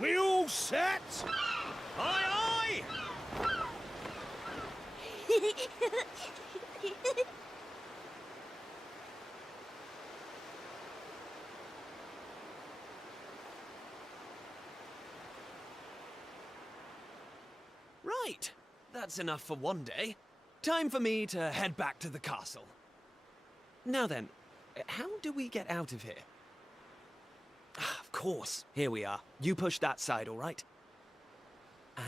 We all set? Aye, aye! Right, that's enough for one day. Time for me to head back to the castle. Now then, how do we get out of here? Ah, of course, here we are. You push that side, all right?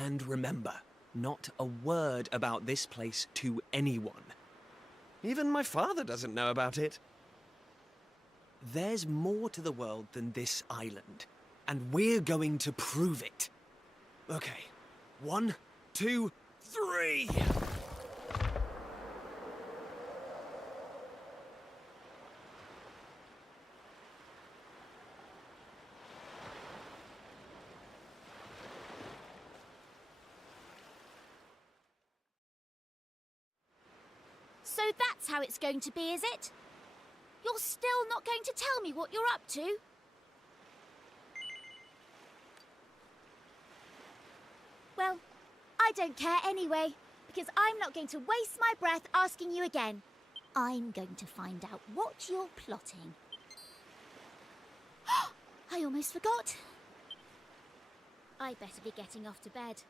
And remember, not a word about this place to anyone. Even my father doesn't know about it. There's more to the world than this island, and we're going to prove it. Okay, 1, 2, 3! So that's how it's going to be, is it? You're still not going to tell me what you're up to? Well, I don't care anyway, because I'm not going to waste my breath asking you again. I'm going to find out what you're plotting. I almost forgot. I better be getting off to bed.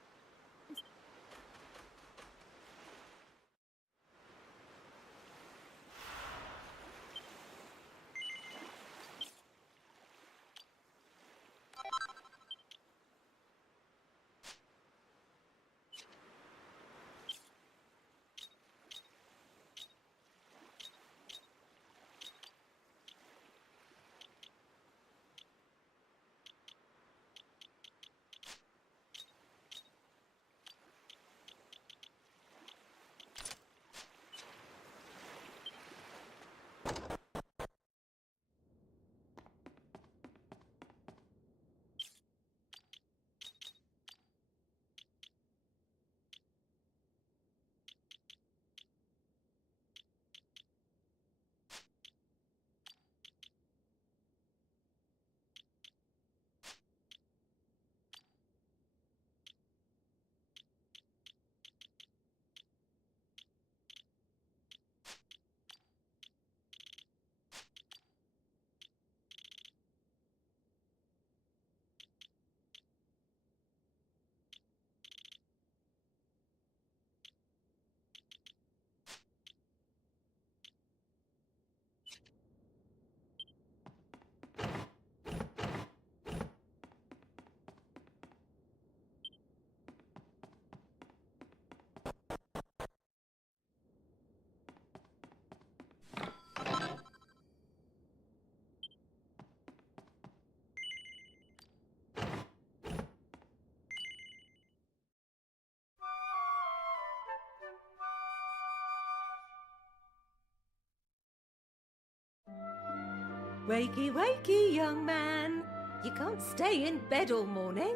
Wakey, wakey, young man. You can't stay in bed all morning.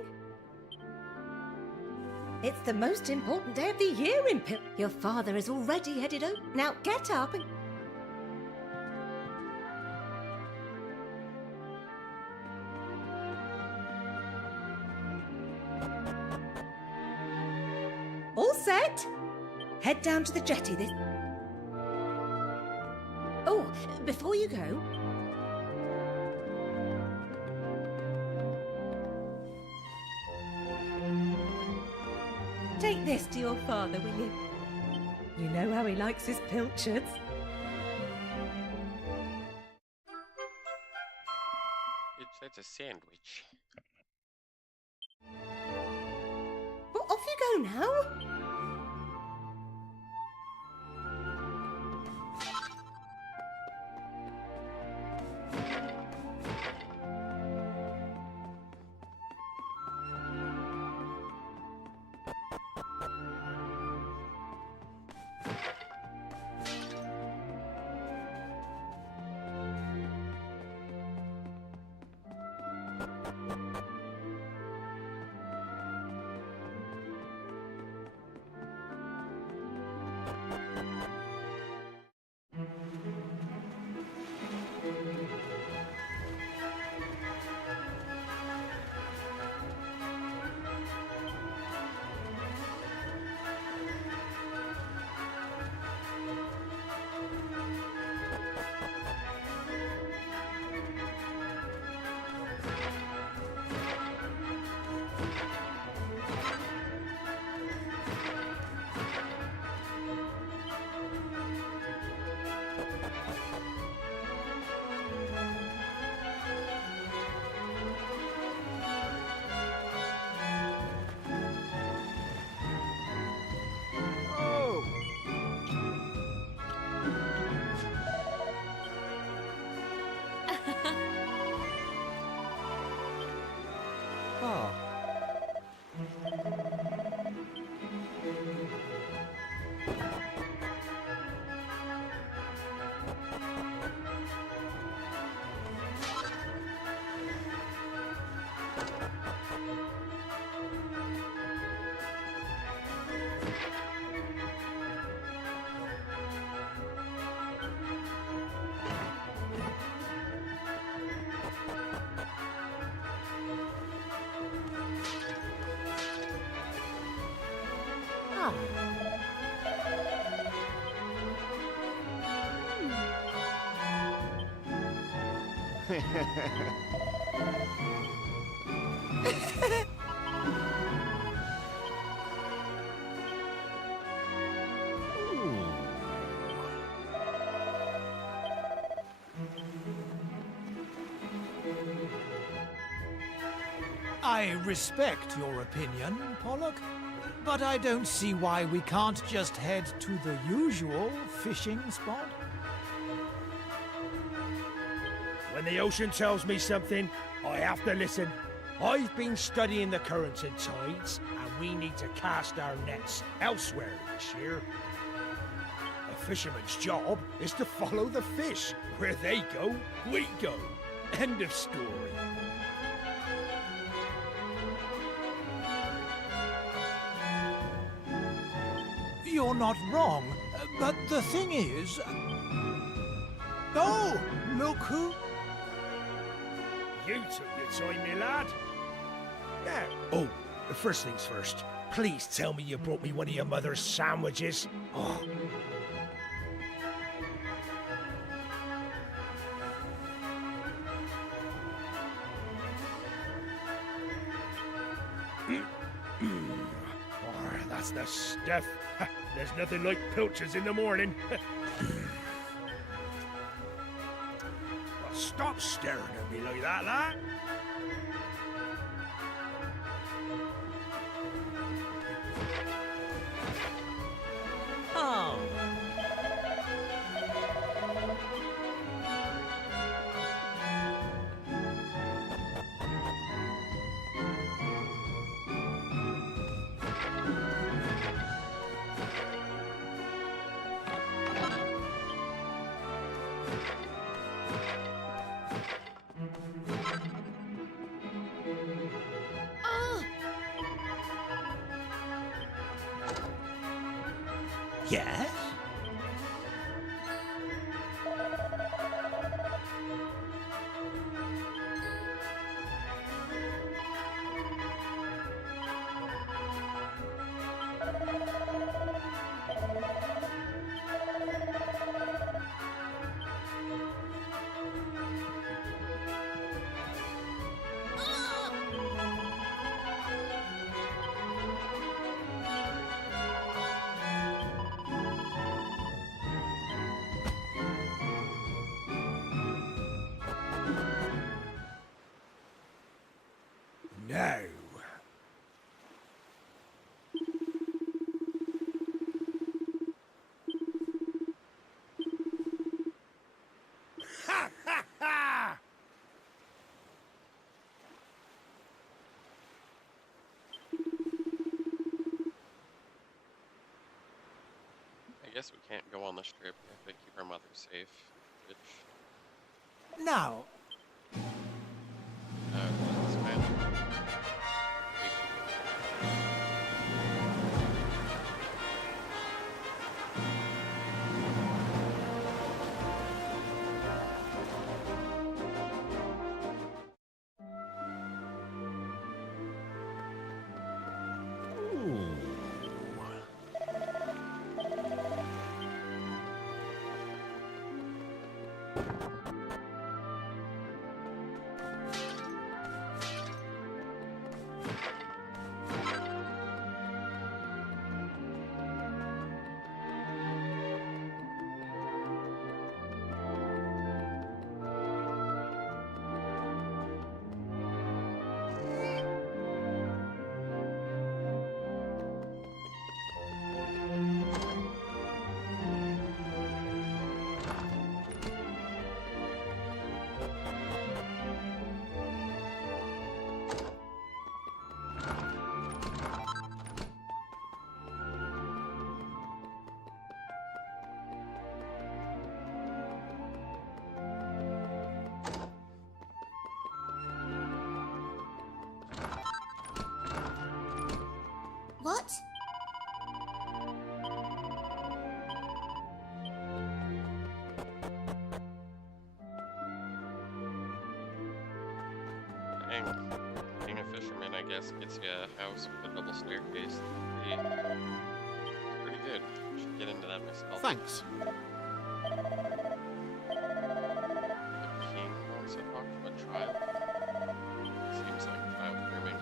It's the most important day of the year in Pil. Your father is already headed out. Now get up and... All set? Head down to the jetty this... Oh, before you go... Take this to your father, will you? You know how he likes his pilchards. It's a sandwich. Well, off you go now. I respect your opinion, Pollock, but I don't see why we can't just head to the usual fishing spot. When the ocean tells me something, I have to listen. I've been studying the currents and tides, and we need to cast our nets elsewhere this year. A fisherman's job is to follow the fish. Where they go, we go. End of story. You're not wrong, but the thing is... Oh, look who... You took your time, me lad. Now, oh, first things first. Please tell me you brought me one of your mother's sandwiches. Oh. Oh, that's the stuff. There's nothing like pilchards in the morning. Stop staring at me like that, lad. Oh. Yes? No. Ha ha ha! I guess we can't go on the strip. We have to keep our mother safe. Which, Now, it's fine. What? Dang. Being a fisherman, I guess, gets you a house with a double staircase. Pretty good. Should get into that myself. thanks. The king wants to talk to a trial. Seems like trial grooming.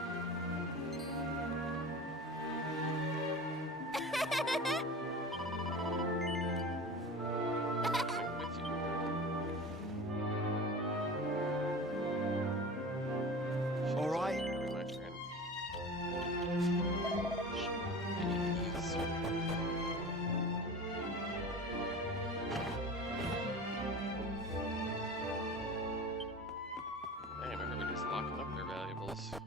I'm with you. All right. Very much, friend. Ease. Damn, everybody's locking up their valuables. How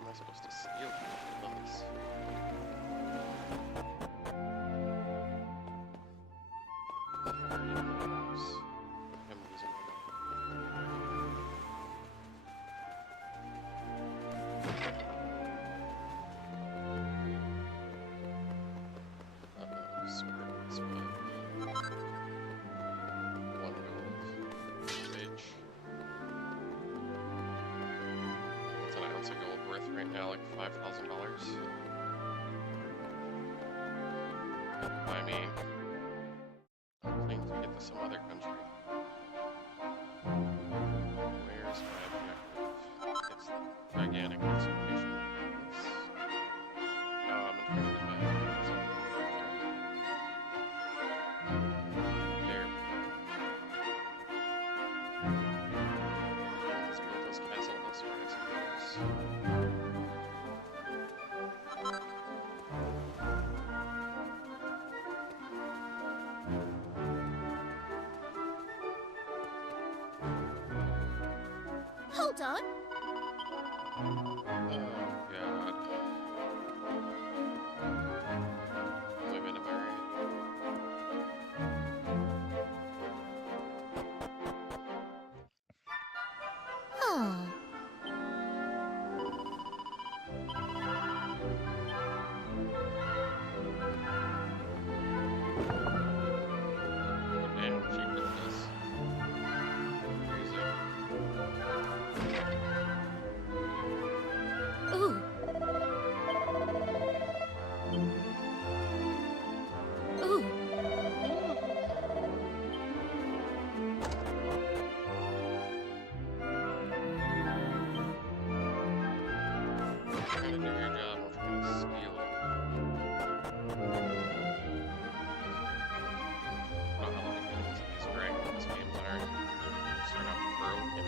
am I supposed to steal things? Already in the house. I'm losing my mind. Uh-oh, squirt this way. One gold. Rage. What's an ounce of gold worth right now? Like $5,000? Buy me a plane ticket to some other country. Where's my objective? It's gigantic conservation. Oh, I'm in front of the map. There. Let's build this castle elsewhere, I suppose. Hold on. Oh, God. Women, am I right? Ah. trying to do your job, I'm trying to steal it. I don't know how long these Dragon's games are. They start out broken,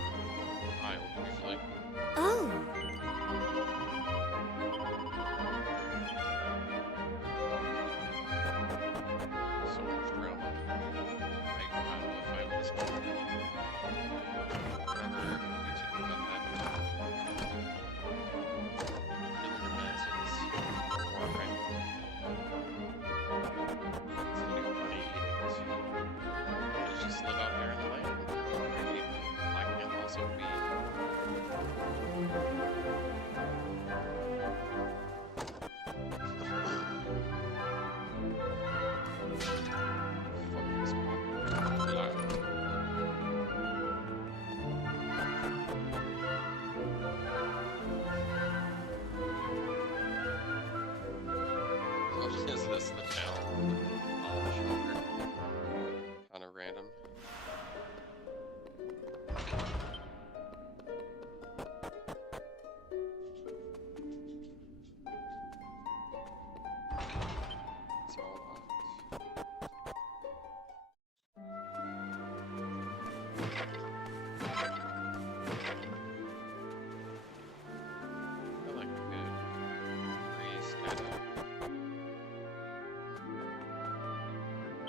wild usually. Oh. So much drama. I don't know if I was ever YouTube about that. Killing your medicines. Alright. It's the new money eatings. You just live out there in the land. You black and also weed. Is this the town? Shelter. Kind of random. It's all locked. I like a good breeze kind of.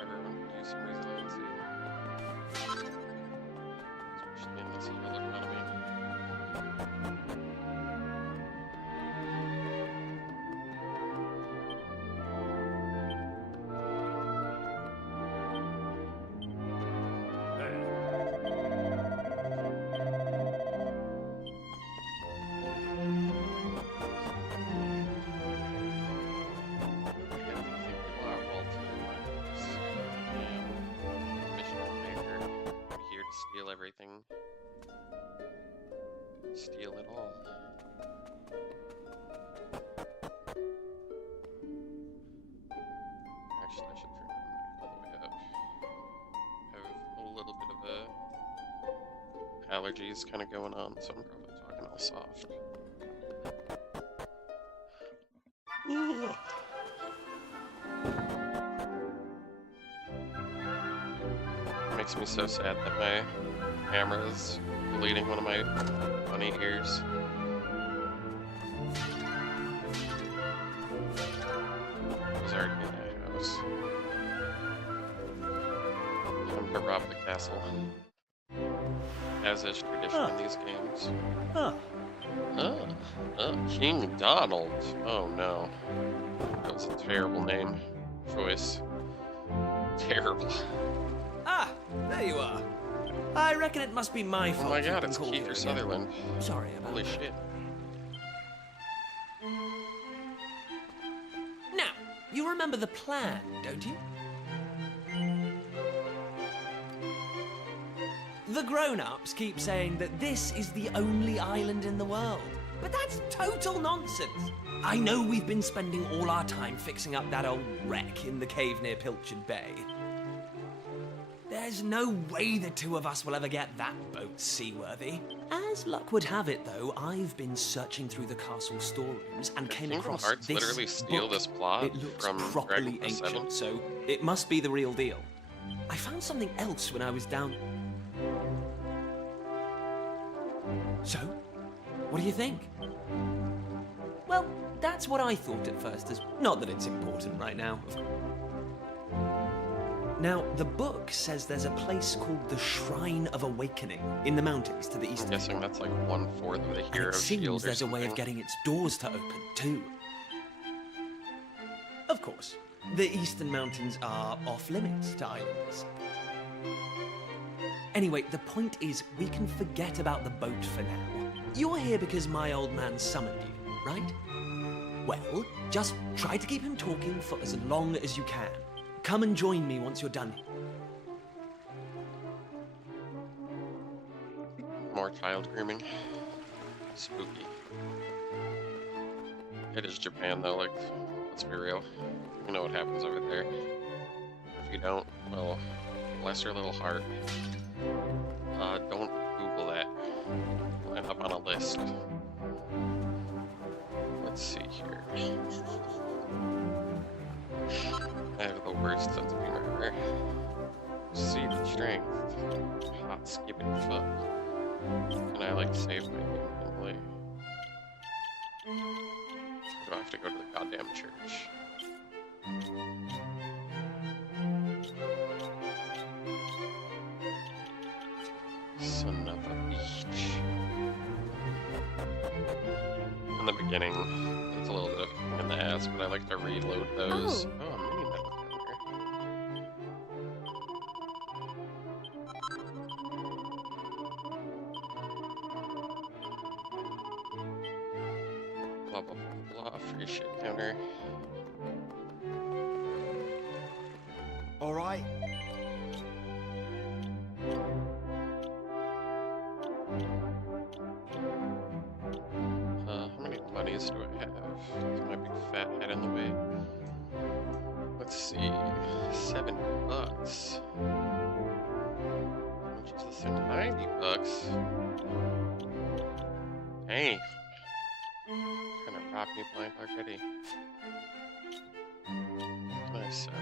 Everyone could use some resiliency. Especially in this evil economy. Steal everything. Steal it all. Actually, I should turn the mic all the way up. I have a little bit of allergies kind of going on, so I'm probably talking all soft. Makes me so sad that my camera is deleting one of my bunny ears. I was already in that house. Time to rob the castle. As is tradition in these games. King Donald. Oh no. That was a terrible name choice. Terrible. Ah, there you are. I reckon it must be my fault. Oh my god, you've been it's called Keith here or again. Sutherland. Sorry about Holy that. shit. Now, you remember the plan, don't you? The grown-ups keep saying that this is the only island in the world. But that's total nonsense. I know we've been spending all our time fixing up that old wreck in the cave near Pilchard Bay. There's no way the two of us will ever get that boat seaworthy. As luck would have it, though, I've been searching through the castle storerooms and came Kingdom across Hearts this literally steal book. this plot It looks from properly Dragon Quest VII? ancient, so it must be the real deal. I found something else when I was down. So, what do you think? Well, that's what I thought at first, as not that it's important right now. Now, the book says there's a place called the Shrine of Awakening in the mountains to the east. I'm guessing that's like 1/4 of the And hero it shield seems or there's a way of something. getting its doors to open, too. Of course, the eastern mountains are off-limits to islanders. Anyway, the point is, we can forget about the boat for now. You're here because my old man summoned you, right? Well, just try to keep him talking for as long as you can. Come and join me once you're done. More child grooming. Spooky. It is Japan though, like, let's be real. You know what happens over there. If you don't, well, bless your little heart. Don't Google that. I'll end up on a list. With Let's see here. I have the worst sense of humor. Seated strength. Hot skipping fuck. And I like to save my game manually. Do I have to go to the goddamn church? Son of a bitch. In the beginning, it's a little bit of a pain in the ass, but I like to reload those. Oh. Oh, mini metal counter. Blah, blah, blah, blah. Free shit counter. All right. How many monies do I have? Is my big fat head in the way? Let's see. $7. How much is this thing? $90. Hey. Trying to rob me blind already. Can I sell?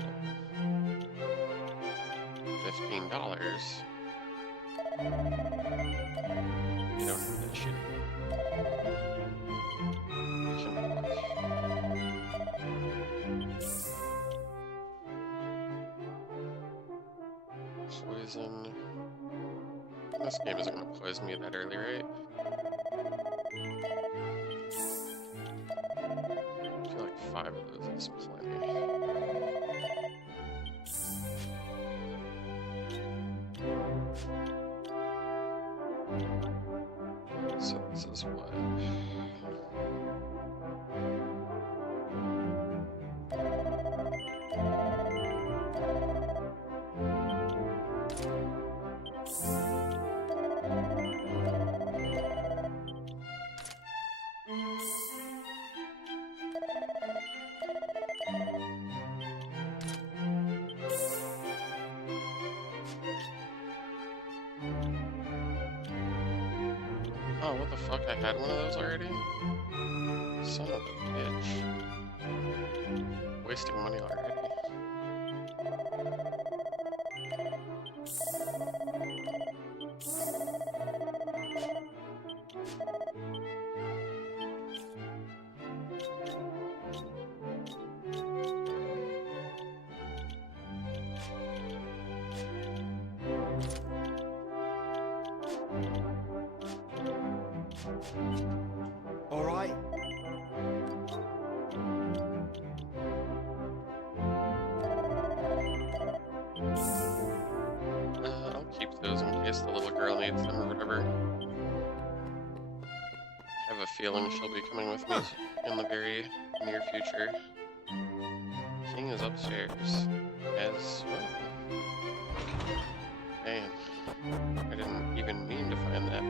$15. You don't need that shit. Poison. This game isn't gonna poison me that early, right? I feel like 5 of those is plenty. So this is what? Oh, what the fuck? I had one of those already? Son of a bitch. Wasting money already. All right. I'll keep those in case the little girl needs them or whatever. I have a feeling she'll be coming with me in the very near future. King is upstairs. As well. Damn. I didn't even mean to find that.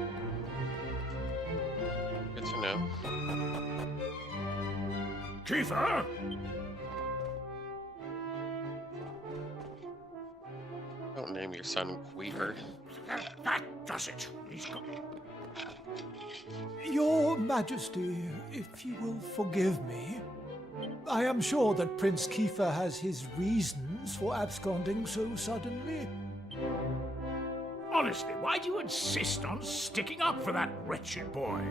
Good to know. Kiefer? Don't name your son Queever. That does it. He's got... Your Majesty, if you will forgive me, I am sure that Prince Kiefer has his reasons for absconding so suddenly. Honestly, why do you insist on sticking up for that wretched boy?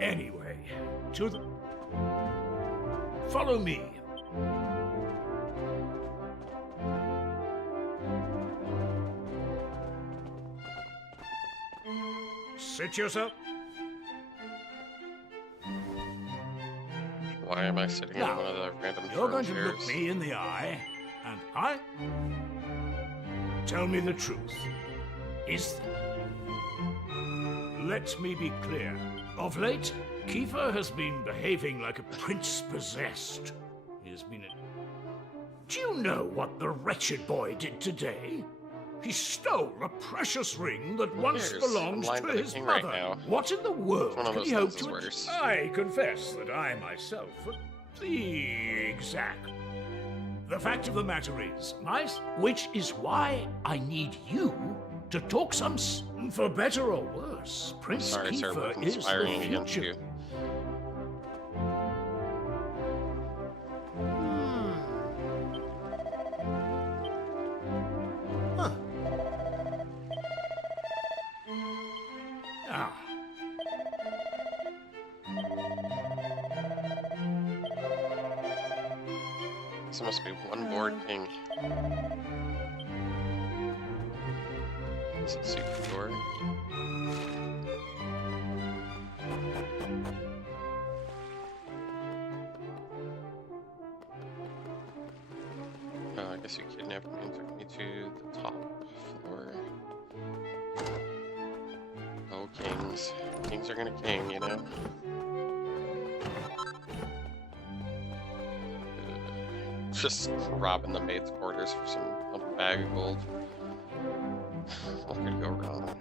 Anyway, to the... Follow me. Sit yourself. Why am I sitting in Now, one of the random You're throne going to look chairs? me in the eye, and I... Tell me the truth. Is... Let me be clear. Of late, Kiefer has been behaving like a prince possessed. He has been... Do you know what the wretched boy did today? He stole a precious ring that once cares? belonged I'm lying to to the his king mother. right now. What in the world One of can those he hope things is to... worse. I confess that I myself... The exact... The fact of the matter is, which is why I need you To talk for better or worse, Prince Sorry, sir, we're Kiefer is conspiring the against future. you. Huh. Ah. This must be one board king. Is it secret door? Oh, I guess you kidnapped me and took me to the top floor. Oh, kings. Kings are gonna king, you know? Just robbing the maid's quarters for a bag of gold. What could go wrong?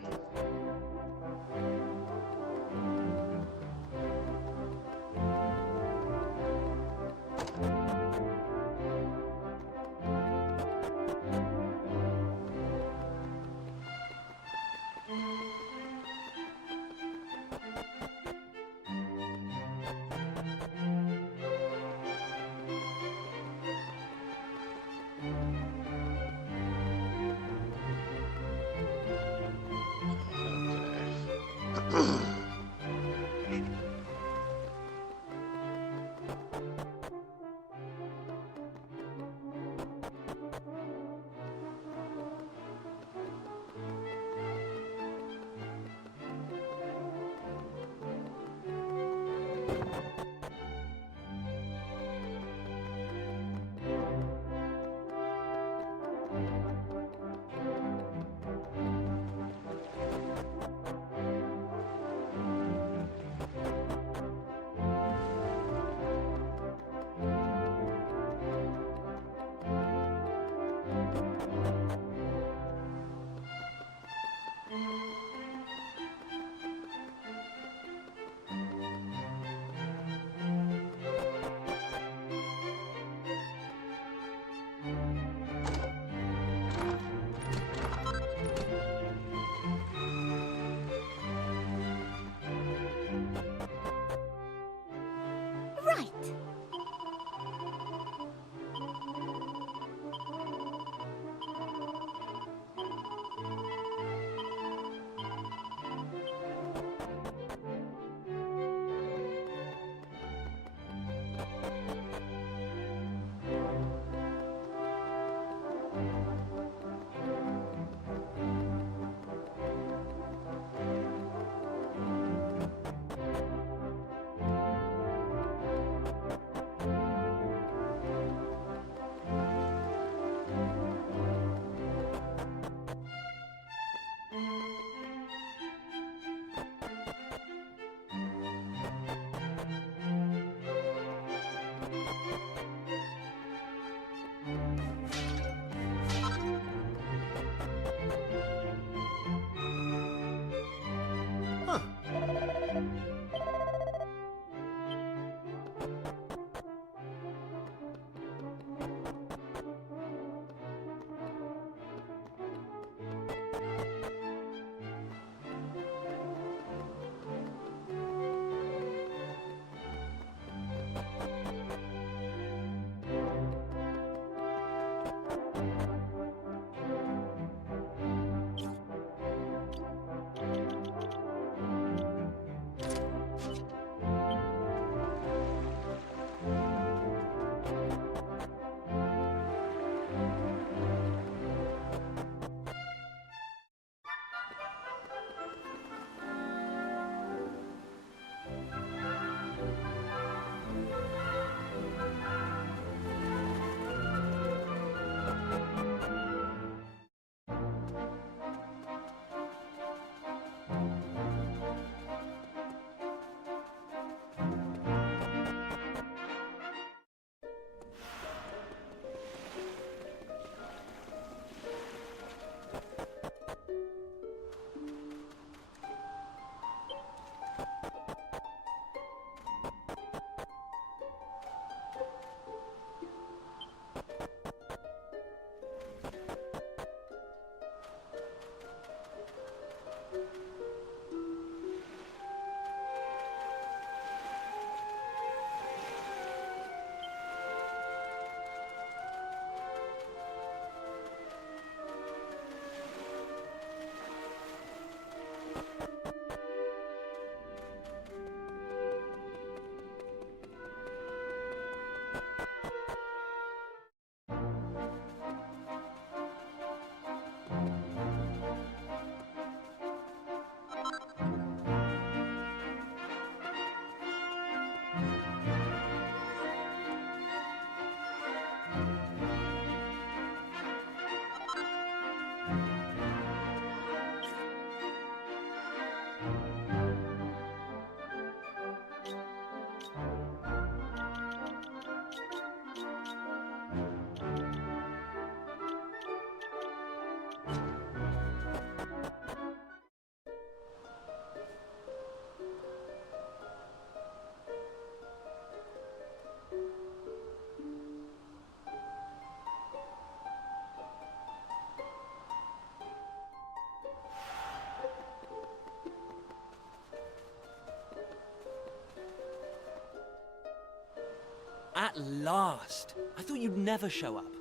At last! I thought you'd never show up.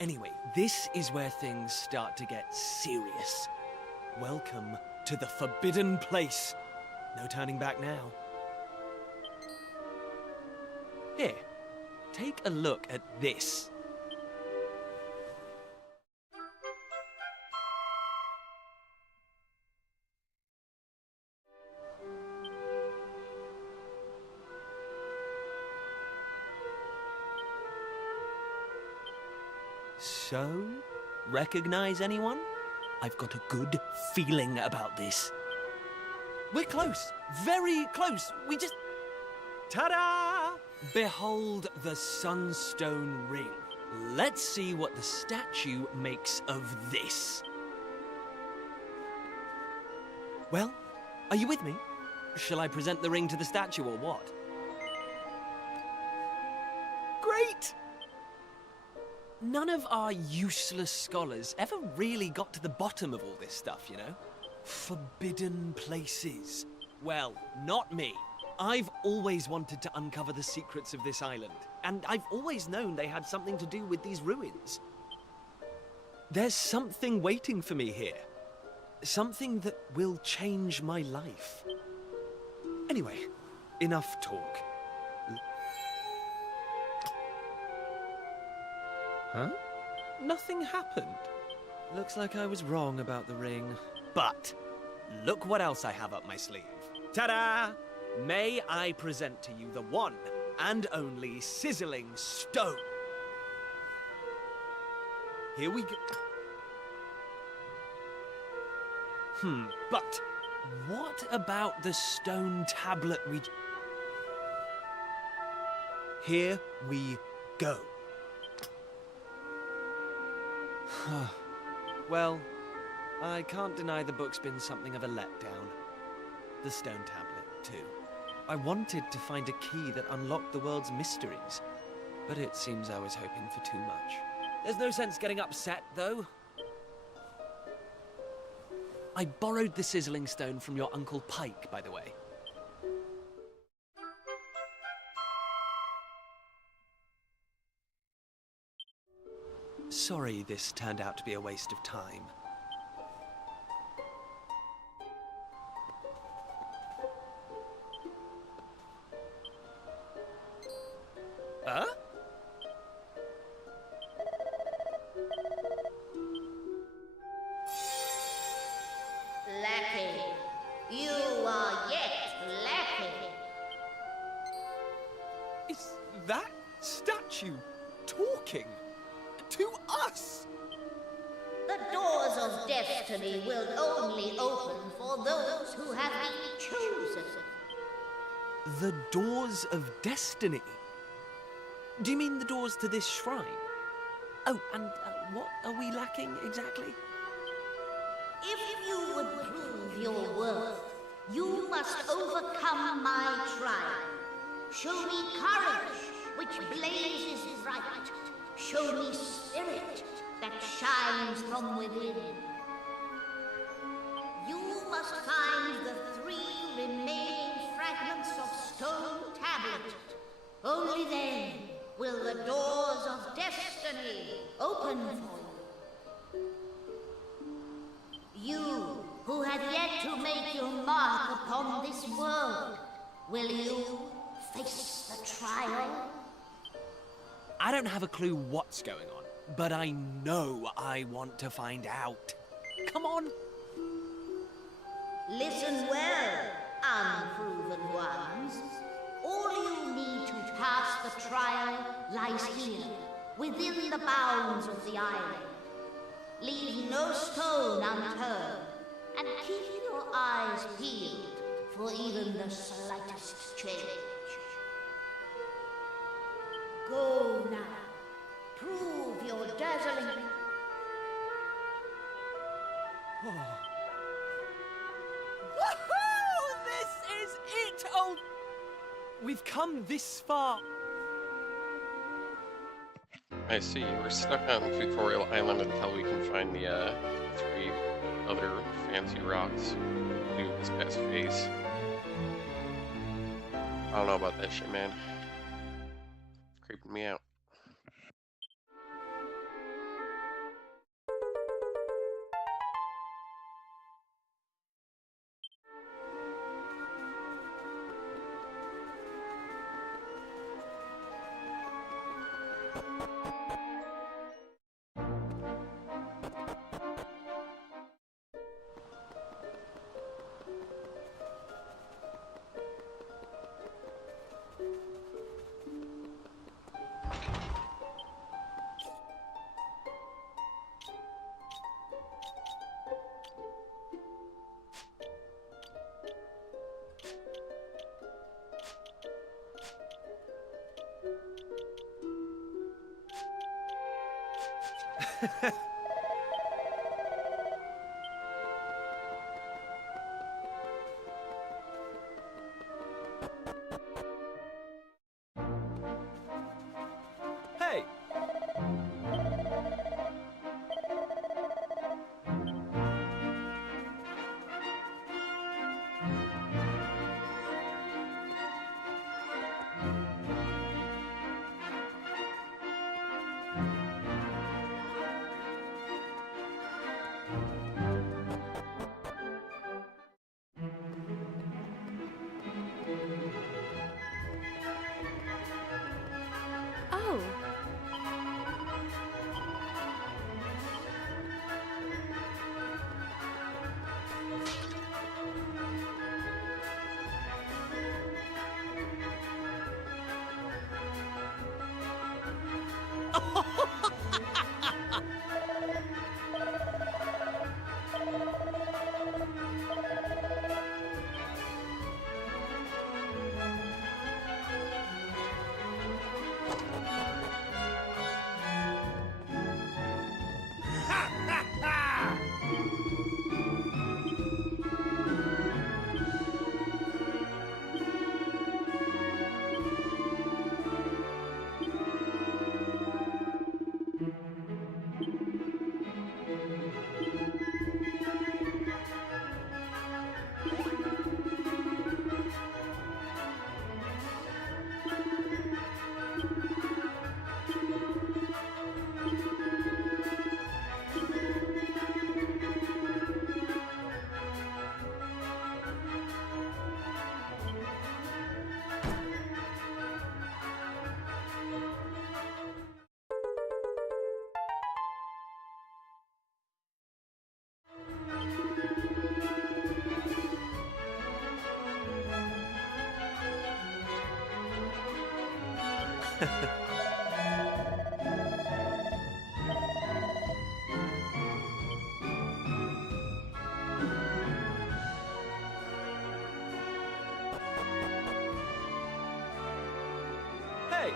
Anyway, this is where things start to get serious. Welcome to the forbidden place. No turning back now. Here, take a look at this. So, recognize anyone? I've got a good feeling about this. We're close, very close. We just... Ta-da! Behold the Sunstone Ring. Let's see what the statue makes of this. Well, are you with me? Shall I present the ring to the statue or what? Great! None of our useless scholars ever really got to the bottom of all this stuff, you know? Forbidden places. Well, not me. I've always wanted to uncover the secrets of this island, and I've always known they had something to do with these ruins. There's something waiting for me here. Something that will change my life. Anyway, enough talk. Huh? Nothing happened. Looks like I was wrong about the ring. But look what else I have up my sleeve. Ta-da! May I present to you the one and only sizzling stone. Here we go. But what about the stone tablet we... Here we go. Well, I can't deny the book's been something of a letdown. The stone tablet, too. I wanted to find a key that unlocked the world's mysteries, but it seems I was hoping for too much. There's no sense getting upset, though. I borrowed the sizzling stone from your Uncle Pike, by the way. Sorry this turned out to be a waste of time. Huh? Lackey, you are yet lacking. Is that statue talking to us? The doors of destiny will only open for those who have been chosen. The doors of destiny? Do you mean the doors to this shrine? Oh, and what are we lacking exactly? If you would prove your worth, you must overcome my trial. Show me courage, which blazes bright. Show me spirit that shines from within. You must find the 3 remaining fragments of stone tablet. Only then will the doors of destiny open for you. You, who have yet to make your mark upon this world, will you face the trial? I don't have a clue what's going on, but I know I want to find out. Come on. Listen well, unproven ones. All you need to pass the trial lies here, within the bounds of the island. Leave no stone unturned, and keep your eyes peeled for even the slightest change. Go now. Prove your dazzling... Woohoo! This is it! Oh, we've come this far. I see. We're stuck on Tutorial Island until we can find the 3 other fancy rocks to do this past phase. I don't know about that shit, man. Creeping helping me out. Hey! Oh, Hey!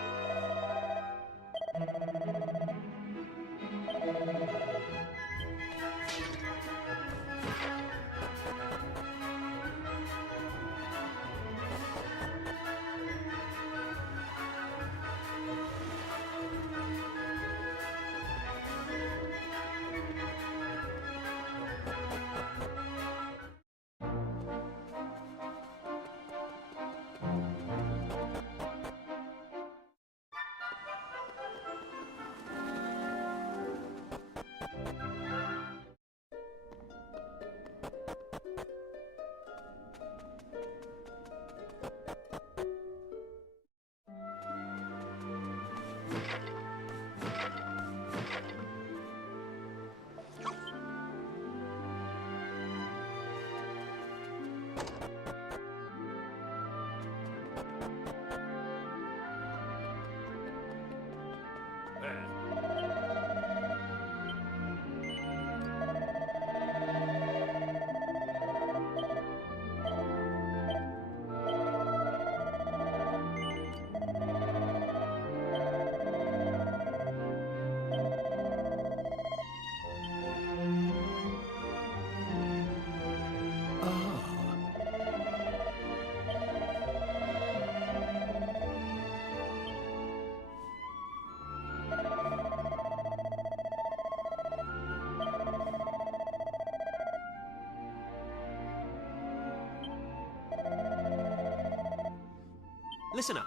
Listen up.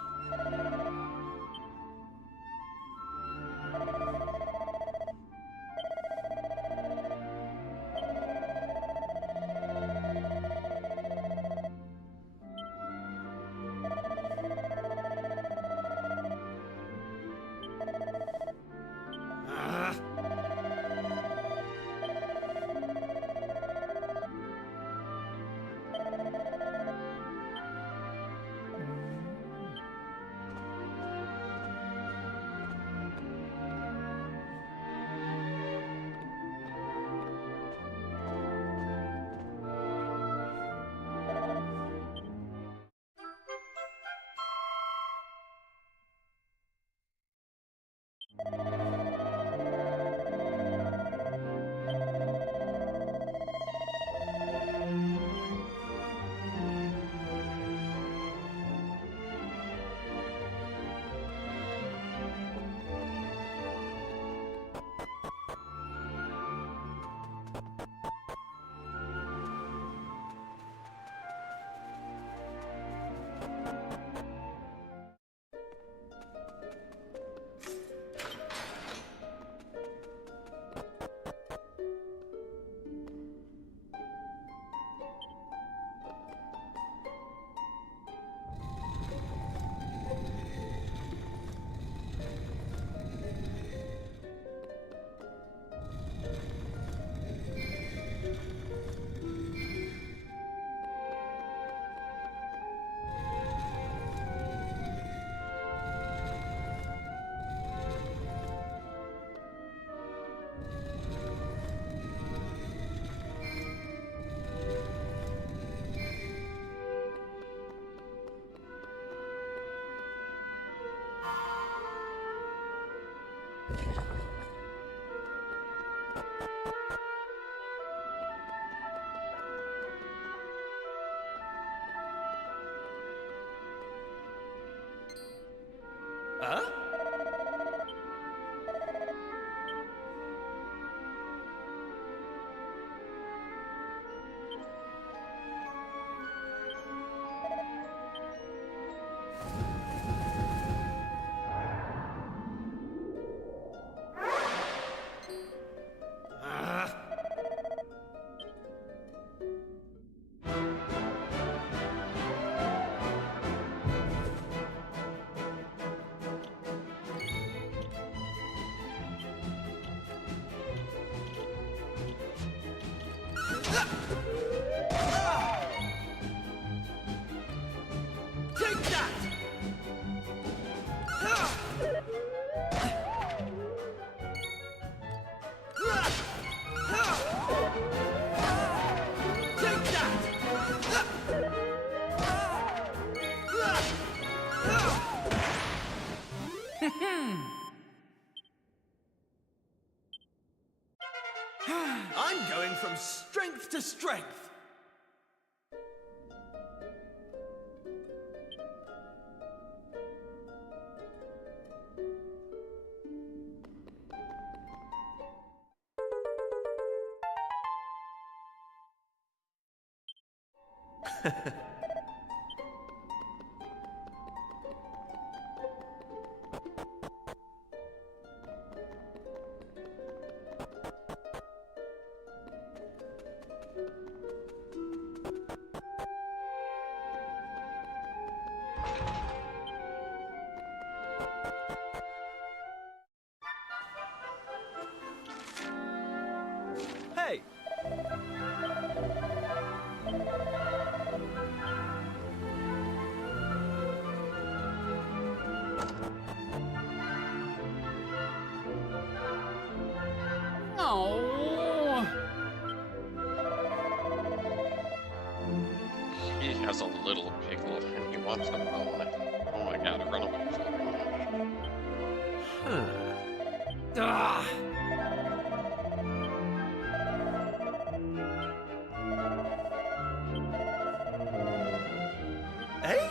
Huh? Take that! Take that! I'm going from strength to strength. Hey! Oh. He has a little pickle and he wants a bone. Oh my god, run away, children. Ah! Eh?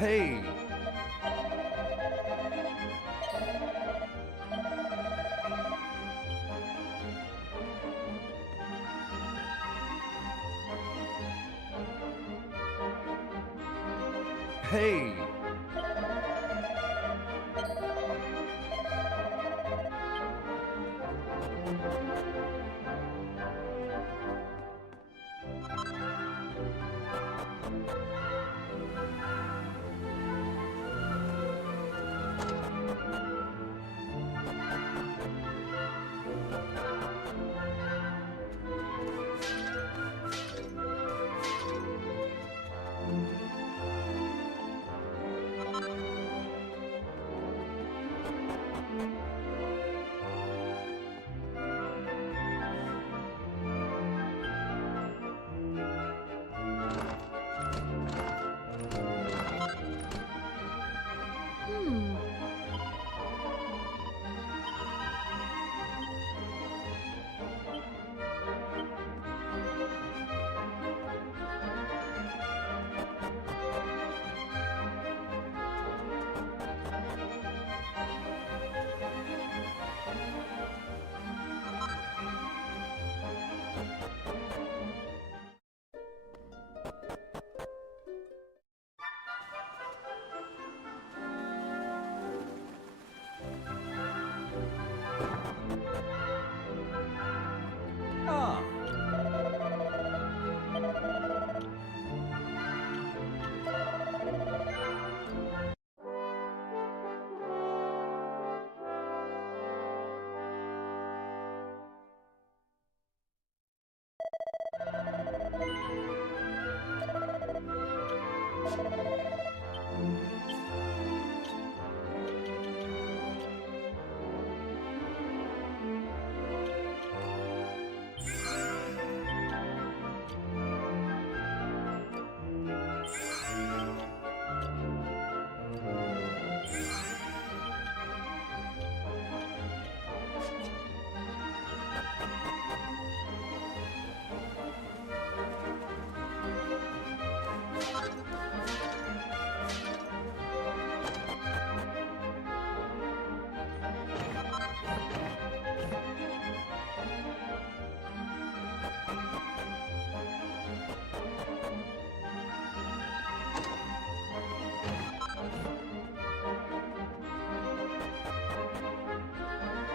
Hey! Hey!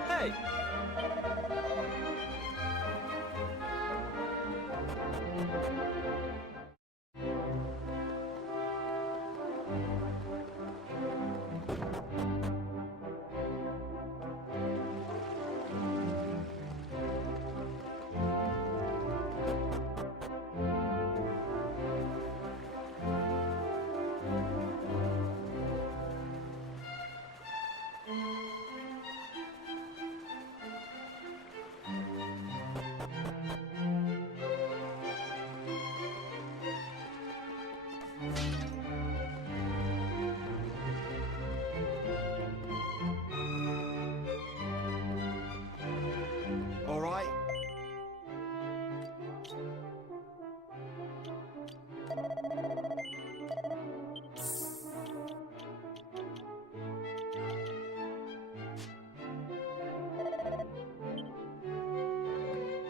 Hey! All right.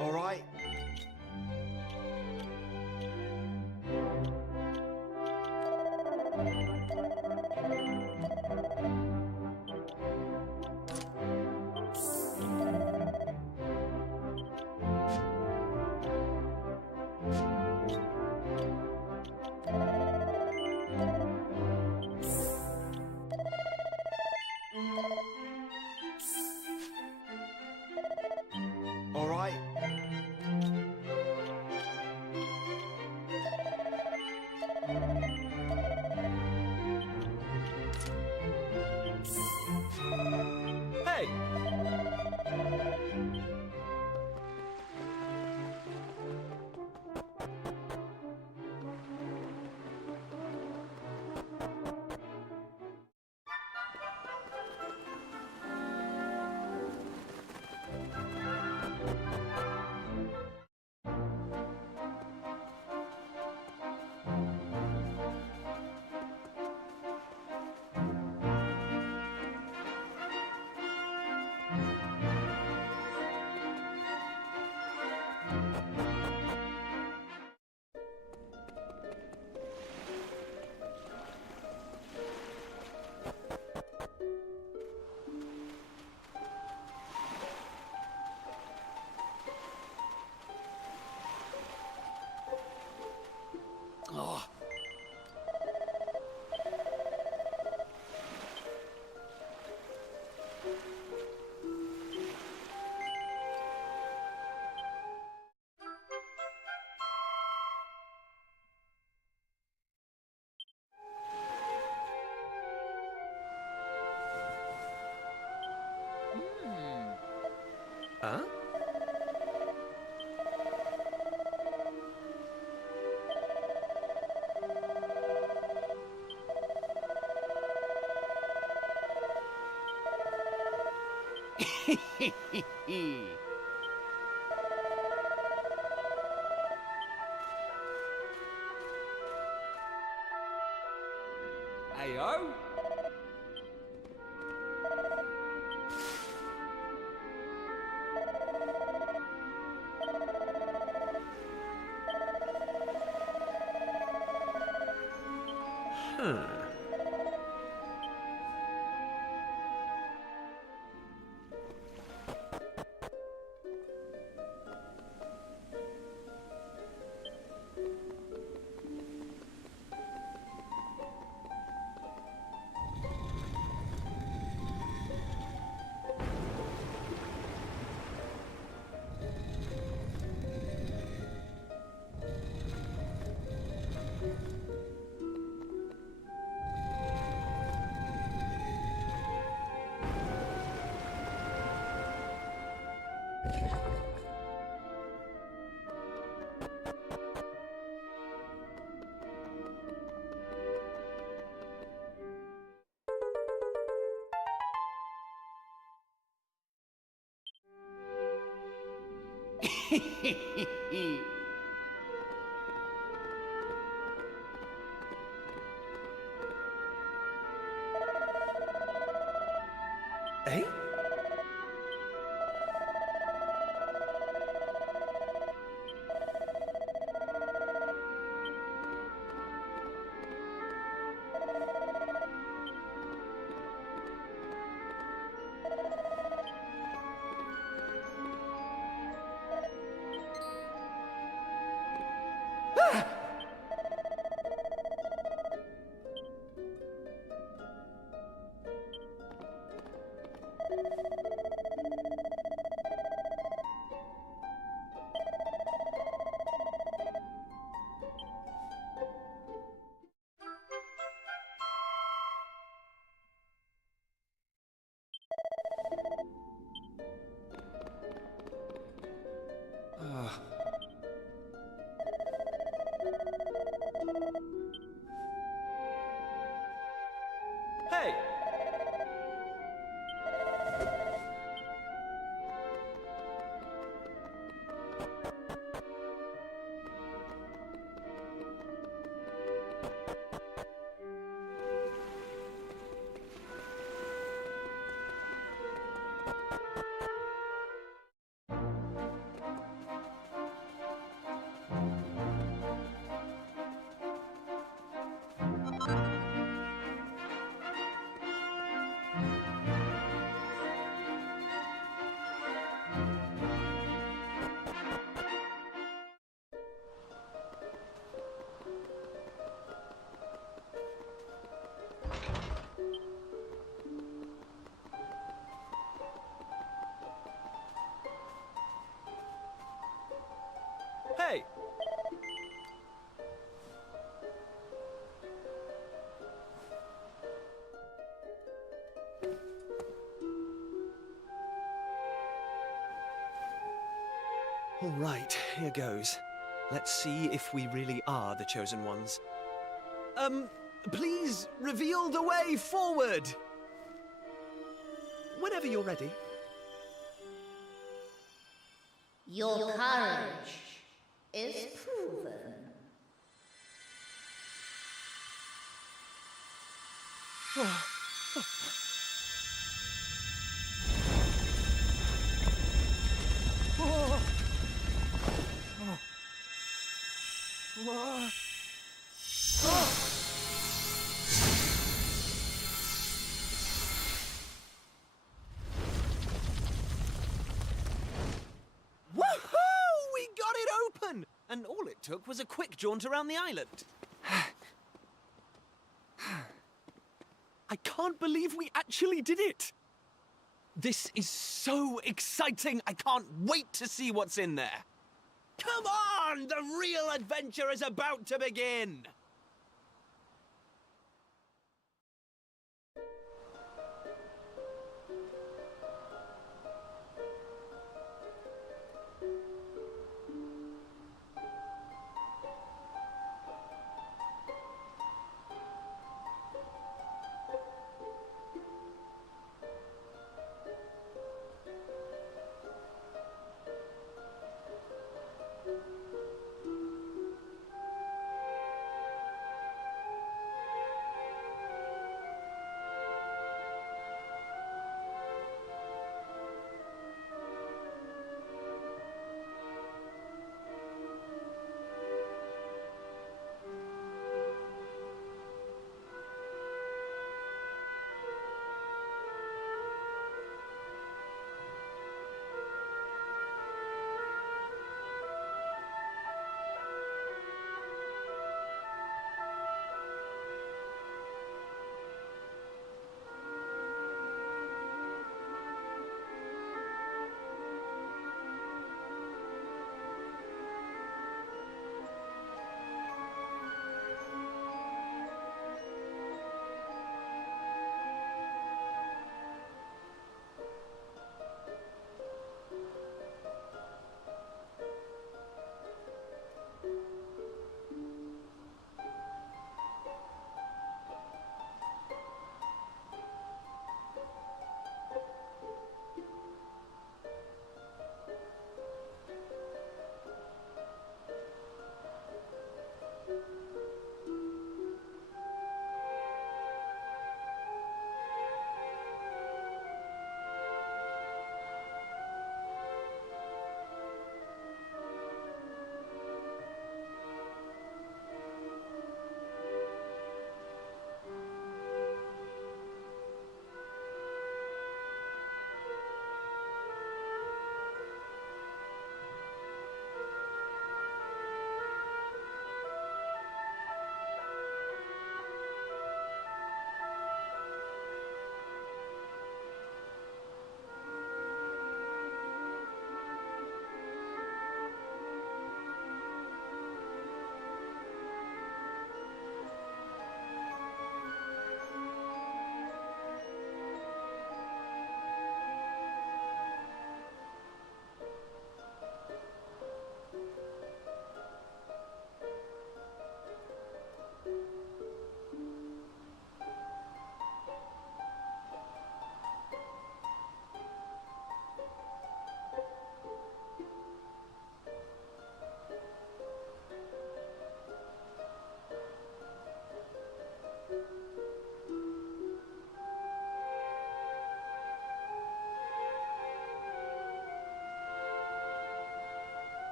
All right. All right. Hey! Oh. Huh? Ayo? Huh. Eh? Hey! Hey! All right, here goes. Let's see if we really are the chosen ones. Please reveal the way forward! Whenever you're ready. Your courage is proven. Woohoo! We got it open! And all it took was a quick jaunt around the island. I can't believe we actually did it! This is so exciting! I can't wait to see what's in there! Come on! The real adventure is about to begin!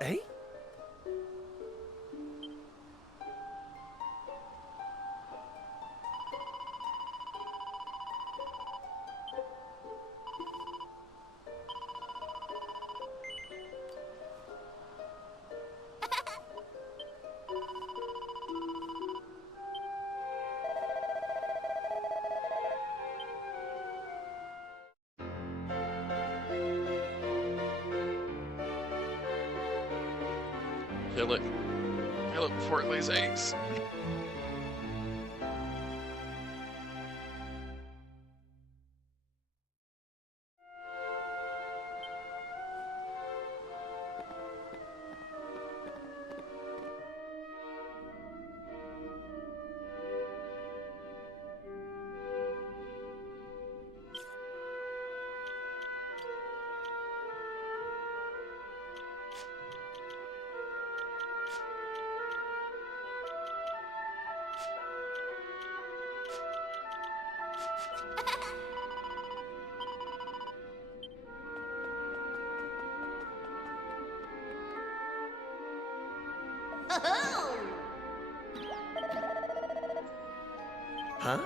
Eh? Kill it. Kill it before it lays eggs. Huh?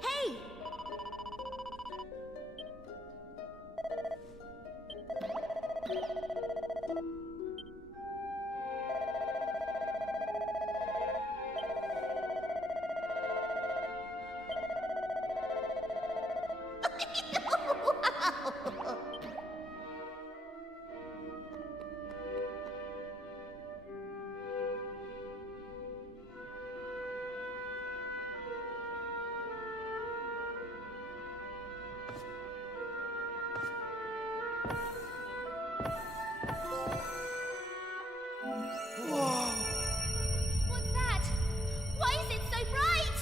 Hey! What's that? Why is it so bright?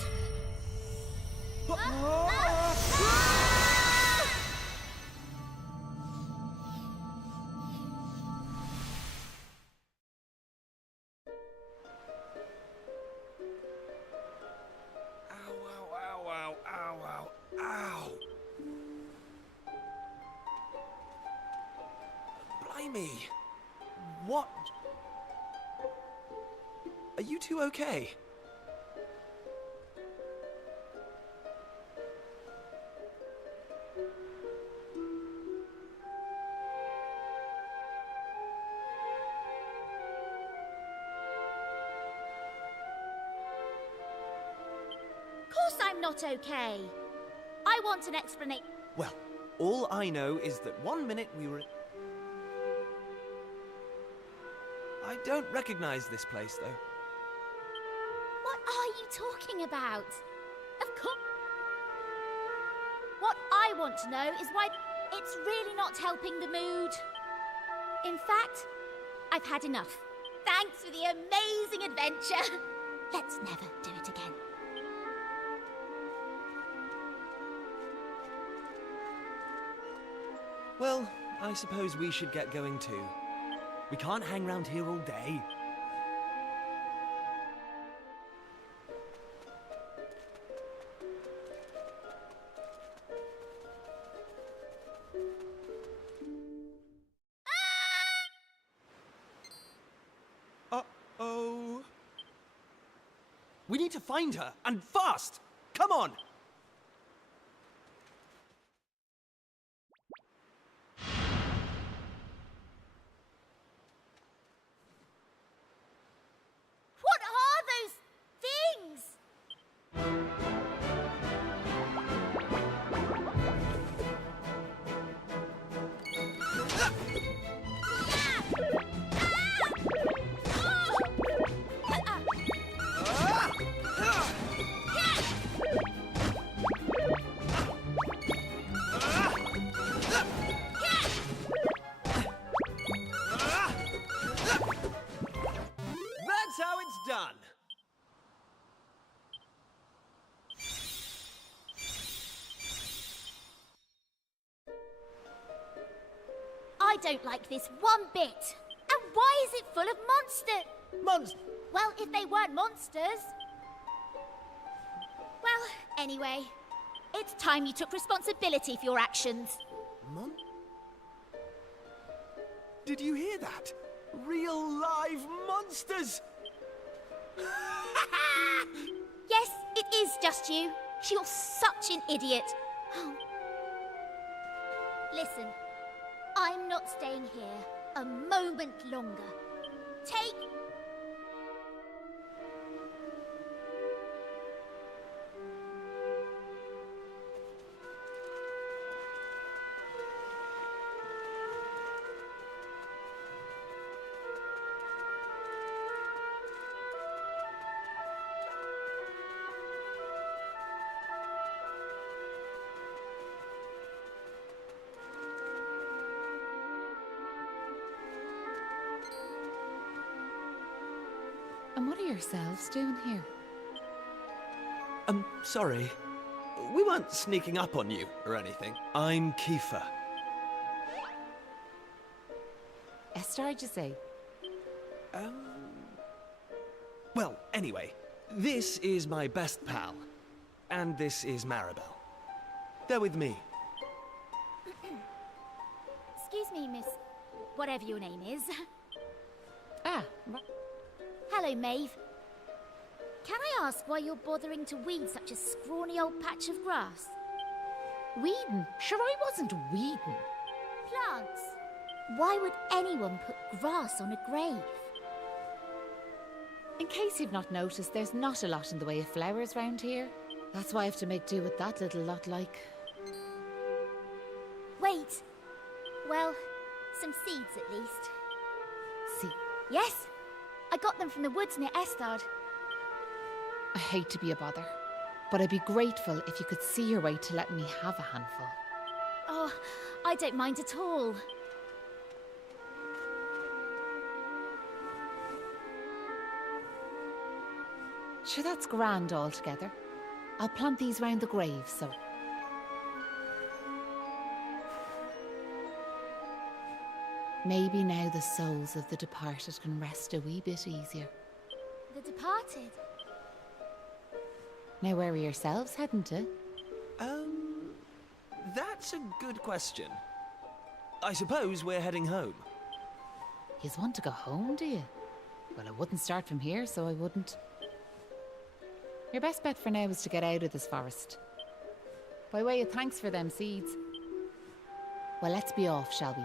Ow, ow, ow, ow, ow, ow. Blimey. What? Are you two okay? Of course I'm not okay. I want an explanation. Well, all I know is that 1 minute we were... I don't recognize this place, though. What are you talking about? Of course. What I want to know is why it's really not helping the mood. In fact, I've had enough. Thanks for the amazing adventure. Let's never do it again. Well, I suppose we should get going too. We can't hang around here all day. Uh-oh. We need to find her, and fast! Come on! What are those things? I don't like this one bit. And why is it full of monsters? Well, if they weren't monsters. Well, anyway, it's time you took responsibility for your actions. Did you hear that? Real live monsters! Yes, it is just you. You're such an idiot. Listen, I'm not staying here a moment longer. Take... And what are yourselves doing here? Sorry. We weren't sneaking up on you or anything. I'm Kiefer. Esther, did you say? Well, anyway, this is my best pal. And this is Maribel. They're with me. Excuse me, miss... whatever your name is. Ah, right. Hello, Maeve. Can I ask why you're bothering to weed such a scrawny old patch of grass? Weeding? Sure, I wasn't weeding. Plants. Why would anyone put grass on a grave? In case you've not noticed, there's not a lot in the way of flowers round here. That's why I have to make do with that little lot, like. Wait. Well, some seeds at least. See, Yes, I got them from the woods near Estard. I hate to be a bother, but I'd be grateful if you could see your way to letting me have a handful. Oh, I don't mind at all. Sure, that's grand altogether. I'll plant these round the grave, so... Maybe now the souls of the departed can rest a wee bit easier. The departed? Now where are yourselves heading to? That's a good question. I suppose we're heading home. Yous want to go home, do you? Well, I wouldn't start from here, so I wouldn't. Your best bet for now is to get out of this forest. By way of thanks for them seeds. Well, let's be off, shall we?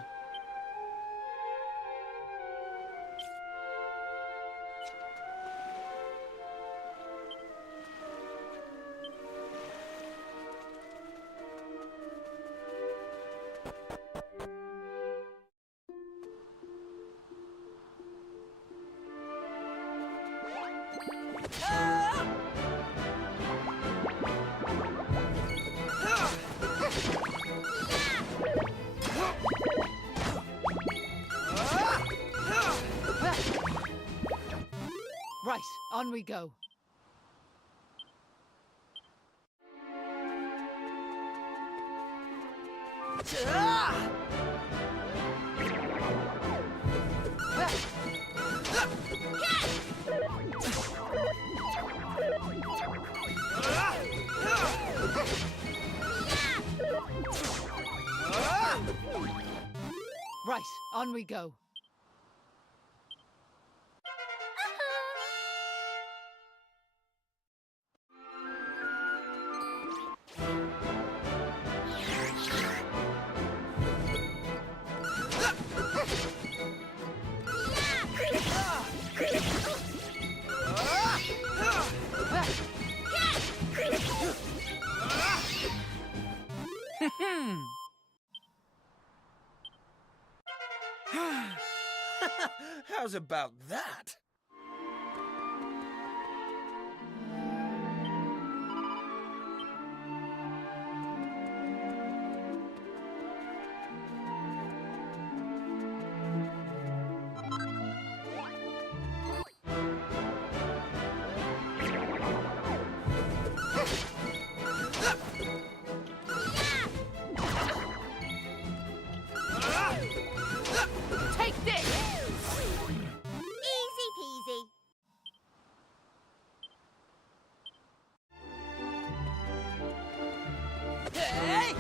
Right, on we go. Right, on we go. How's about that? Hey!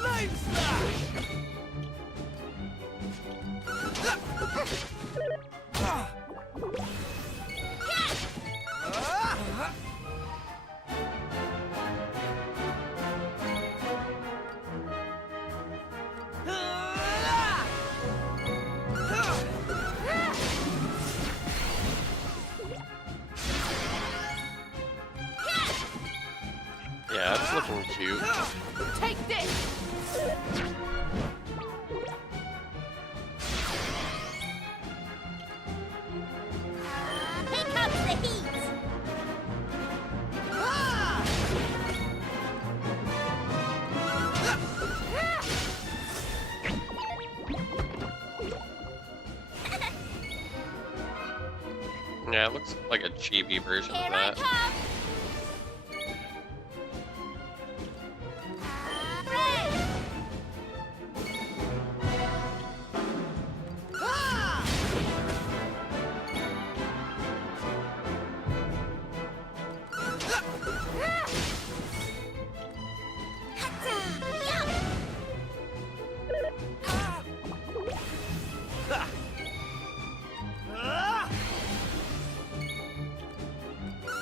Flame slash! Yeah, it's looking cute. Take this! Here comes the heat! Yeah, it looks like a chibi version Here of I that. come! Red!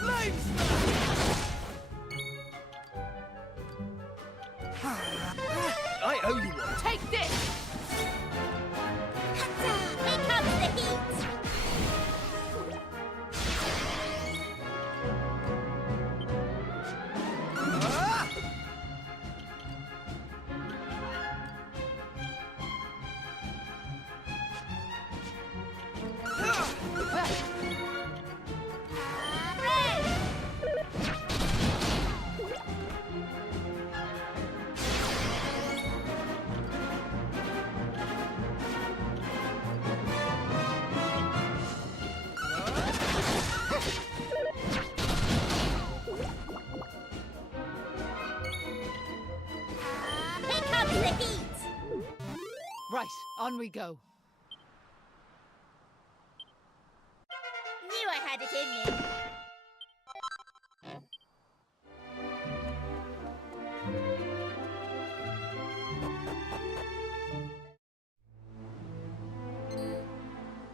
Flame I owe you one. Take this! Here comes the heat! Red! Here comes the heat! Right, on we go. Knew I had it in me.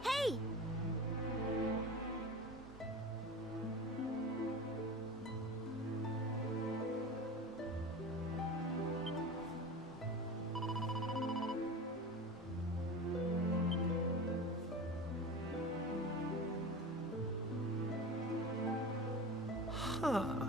Hey! Huh.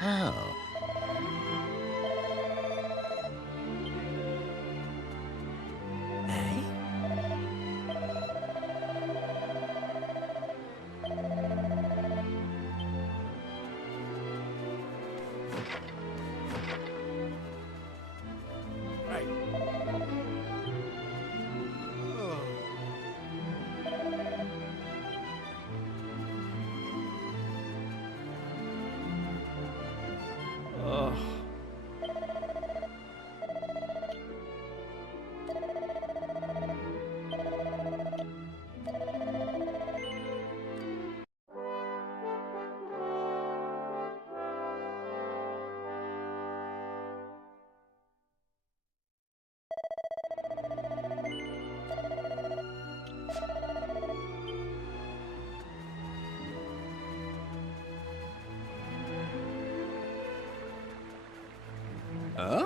How? Eh? Right. Ugh. Huh?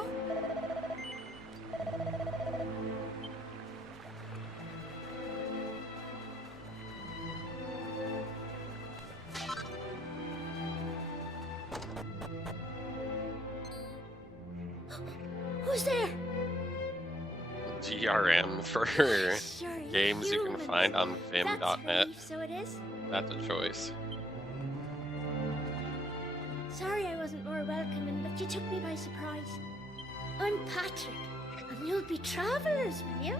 was there? DRM for Sure, games you can humans. find on That's VIM.net. relief, so it is. That's a choice. Sorry I wasn't more welcoming, but you took me by surprise. I'm Patrick, and you'll be travelers, will you?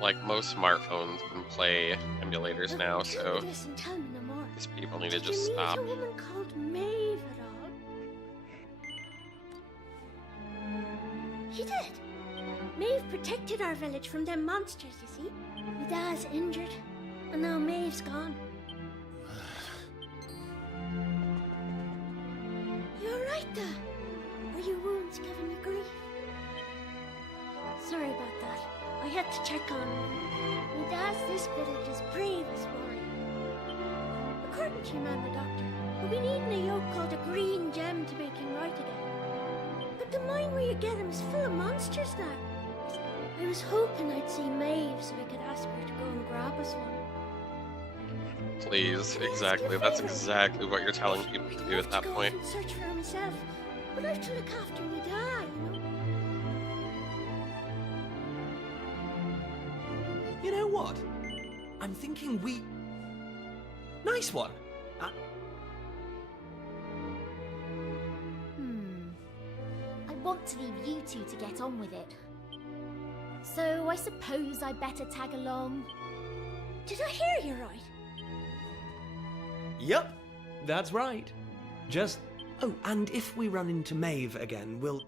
Like, most smartphones can play emulators now, so Listen, tell me no more. these people need to Did just you meet stop. a woman called Maeve at all? She did. Maeve protected our village from them monsters, you see. My dad's injured, and now Maeve's gone. You alright, Dad? Were your wounds giving you grief? Sorry about that. I had to check on him. My dad's this village's bravest warrior. According to your man, the doctor, we'll be needing a yoke called a green gem to make him right again. But the mine where you get him is full of monsters now. I was hoping I'd see Maeve so I could ask her to go and grab us one. Please, exactly. That's exactly what you're telling people to do at that point. I'd search for her myself, but I have to look after my dad, you know. You know what? I'm thinking we... Nice one! I want to leave you two to get on with it. So I suppose I'd better tag along. Did I hear you right? Yep, that's right. Just... Oh, and if we run into Maeve again, we'll...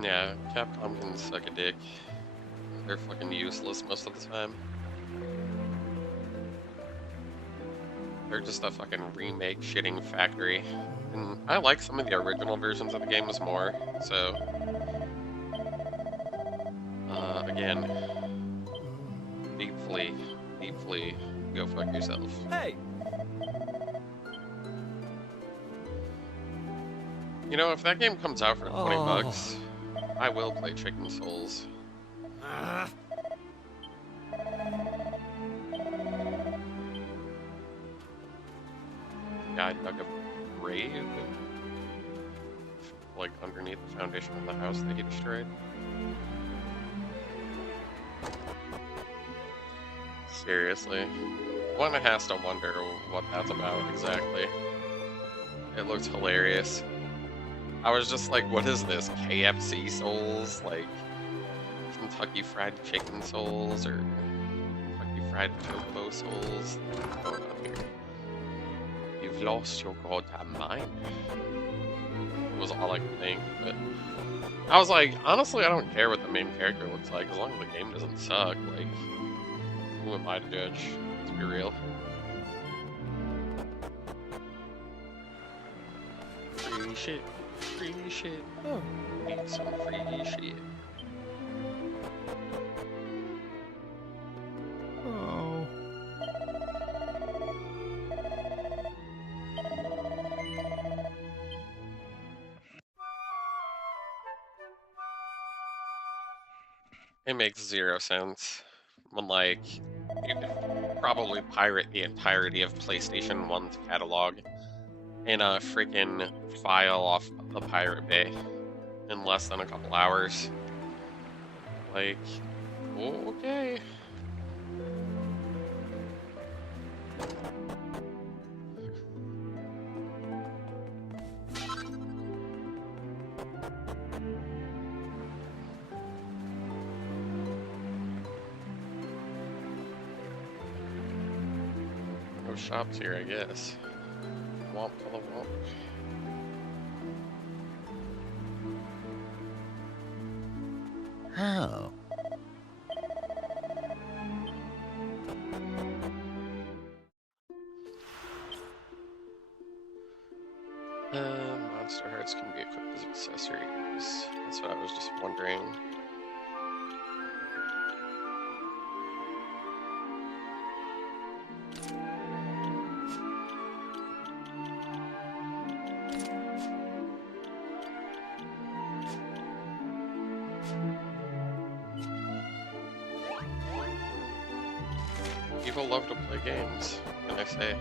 Yeah, Capcom can suck a dick. They're fucking useless most of the time. They're just a fucking remake shitting factory. And I like some of the original versions of the games more, so... again... deeply, go fuck yourself. Hey! You know, if that game comes out for 20 bucks, I will play Chicken Souls. Guy dug a grave, like, underneath the foundation of the house that he destroyed. Seriously. One has to wonder what that's about exactly. It looked hilarious. I was just like, what is this? KFC Souls? Like, Kentucky Fried Chicken Souls? Or Kentucky Fried Tofu Souls? What's going on here? You've lost your goddamn mind. Was all I could think, but... I was like, honestly, I don't care what the main character looks like, as long as the game doesn't suck. Like, who am I to judge? Let's be real. Free shit. Free shit. Oh. Need some free shit. Oh. It makes zero sense when, like, you could probably pirate the entirety of PlayStation 1's catalog in a freaking file off the Pirate Bay in less than a couple hours. Like, okay. No shops here, I guess. Womp to the womp. Oh. Monster hearts can be equipped as accessories. That's what I was just wondering. People love to play games, can I say?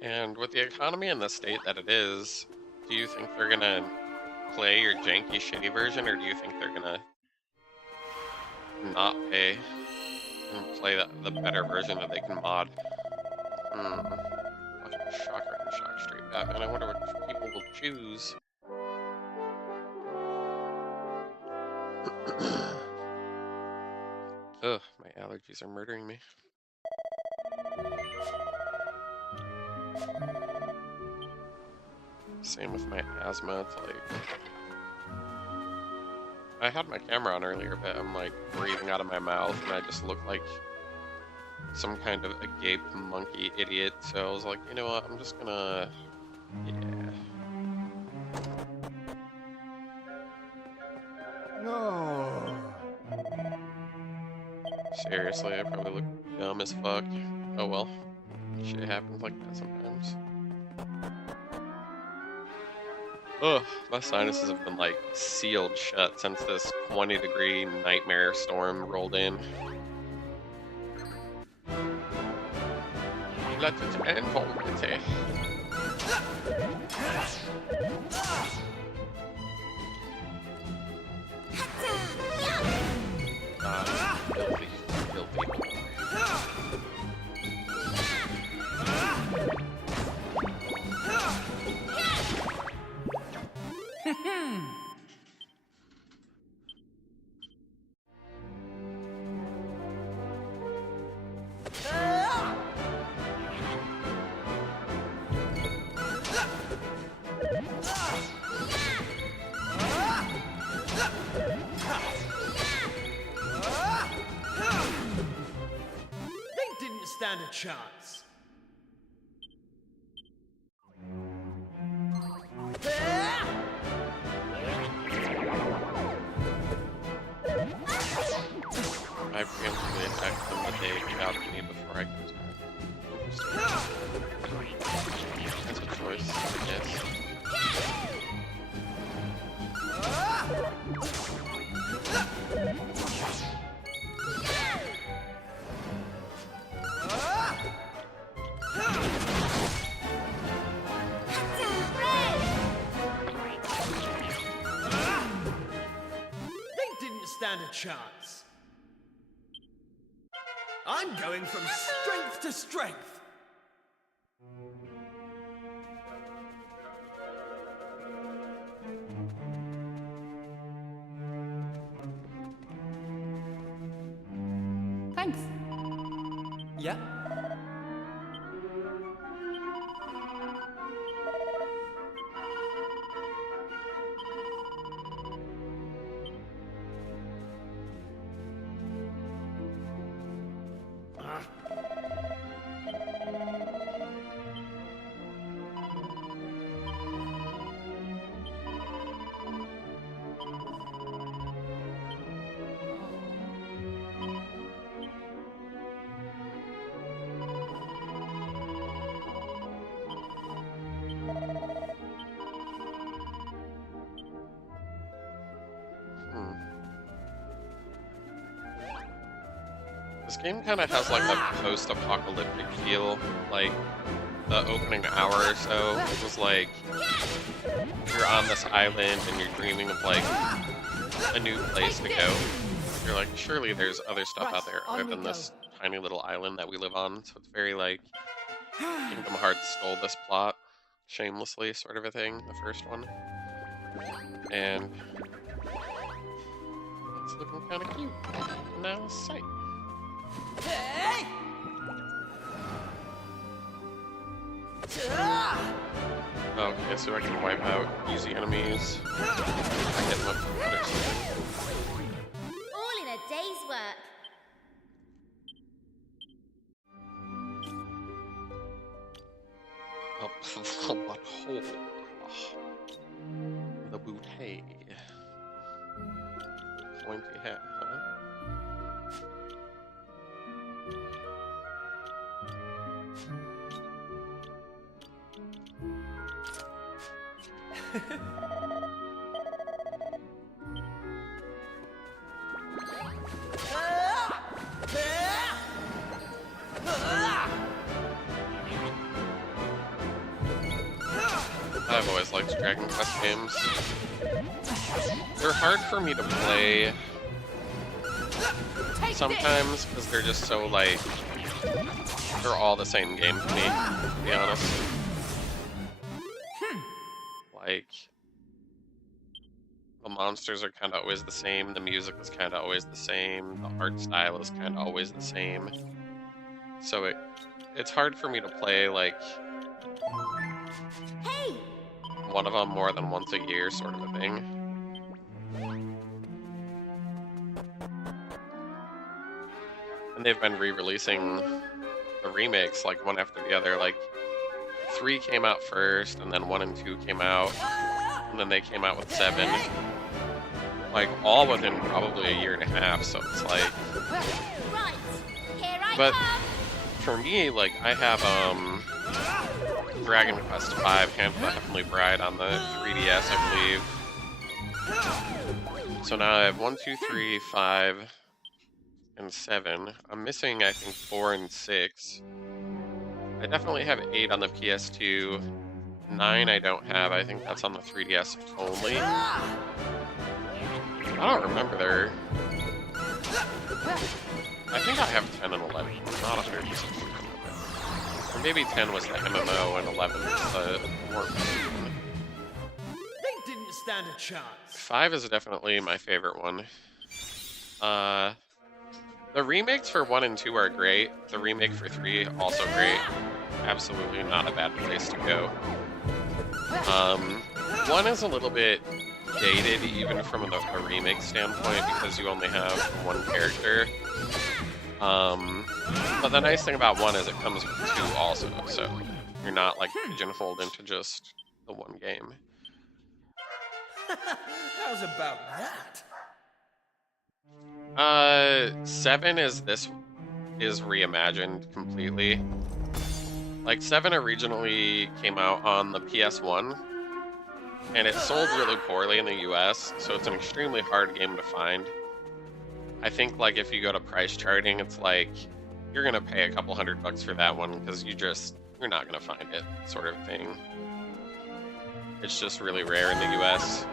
And with the economy in the state that it is, do you think they're gonna play your janky, shitty version, or do you think they're gonna not pay and play the better version that they can mod? Fucking shocker and shock straight back, and I wonder what people will choose. Ugh, my allergies are murdering me. Same with my asthma, it's like... I had my camera on earlier, but I'm like breathing out of my mouth and I just look like some kind of agape monkey idiot, so I was like, you know what, I'm just gonna... yeah. No. Seriously, I probably look dumb as fuck. Oh well. Shit happens like that sometimes. Ugh, my sinuses have been like sealed shut since this 20-degree nightmare storm rolled in. Let it end, Volgate. Filthy, filthy. They didn't stand a chance. I preemptively attacked them, but they got me before I could attack. That's a choice, I guess. They didn't stand a chance. I'm going from strength to strength. Thanks. Yeah? This game kind of has like a post-apocalyptic feel. Like the opening hour or so, it was like you're on this island and you're dreaming of like a new place to go. You're like, surely there's other stuff out there other than this tiny little island that we live on. So it's very like Kingdom Hearts stole this plot shamelessly, sort of a thing. The first one, and it's looking kind of cute. Now it's sight. Hey! Okay, so I can wipe out easy enemies. I get them up better soon. All in a day's work. Oh, what hole? The bouquet. Pointy hat, huh? I've always liked Dragon Quest games. They're hard for me to play sometimes because they're just so like, they're all the same game to me, to be honest. Like, the monsters are kind of always the same, the music is kind of always the same, the art style is kind of always the same. So it's hard for me to play like one of them more than once a year, sort of a thing. And they've been re-releasing the remakes like one after the other. Like 3 came out first, and then 1 and 2 came out, and then they came out with 7. Like all within probably a year and a half. So it's like, but for me, like I have Dragon Quest V, Hand of the Heavenly Bride on the 3DS, I believe. So now I have 1, 2, 3, 5, and 7. I'm missing, I think, 4 and 6. I definitely have 8 on the PS2. 9 I don't have. I think that's on the 3DS only. I don't remember there. I think I have 10 and 11. I'm not 100%. Or maybe 10 was the MMO and 11 was the work. They didn't stand a chance. 5 is definitely my favorite one. The remakes for 1 and 2 are great. The remake for 3 also great. Absolutely not a bad place to go. 1 is a little bit dated even from a remake standpoint because you only have 1 character. But the nice thing about 1 is it comes with 2 also, so you're not like pigeonholed into just the 1 game. How's about that? 7 is reimagined completely. Like 7 originally came out on the PS1, and it sold really poorly in the US, so it's an extremely hard game to find. I think like if you go to price charting, it's like you're gonna pay a couple $100 for that one because you're not gonna find it, sort of thing. It's just really rare in the US.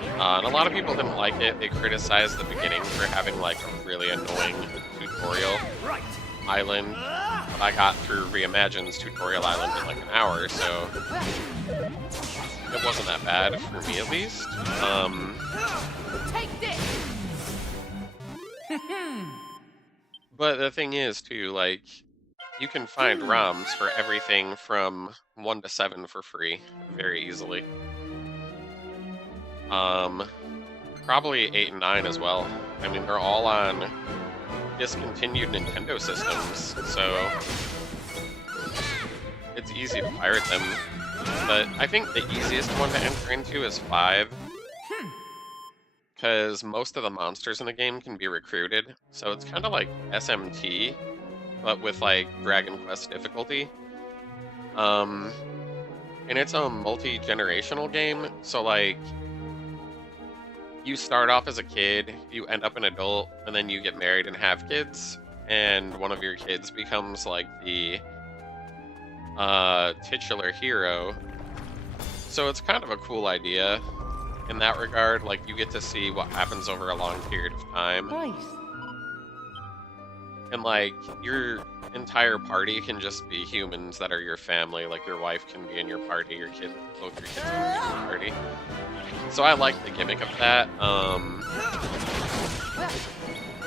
And a lot of people didn't like it. They criticized the beginning for having like a really annoying tutorial island. But I got through Reimagined's tutorial island in like an hour, so it wasn't that bad for me at least. Take this. But the thing is too, like, you can find ROMs for everything from 1 to 7 for free very easily. Probably 8 and 9 as well. I mean, they're all on discontinued Nintendo systems, so it's easy to pirate them. But I think the easiest one to enter into is 5. Because most of the monsters in the game can be recruited, so it's kind of like SMT, but with like Dragon Quest difficulty. And it's a multi-generational game, so like you start off as a kid, you end up an adult, and then you get married and have kids, and one of your kids becomes like the titular hero. So it's kind of a cool idea. In that regard, like, you get to see what happens over a long period of time. Right. And, like, your entire party can just be humans that are your family. Like, your wife can be in your party, both your kids can be in your party. So I like the gimmick of that. I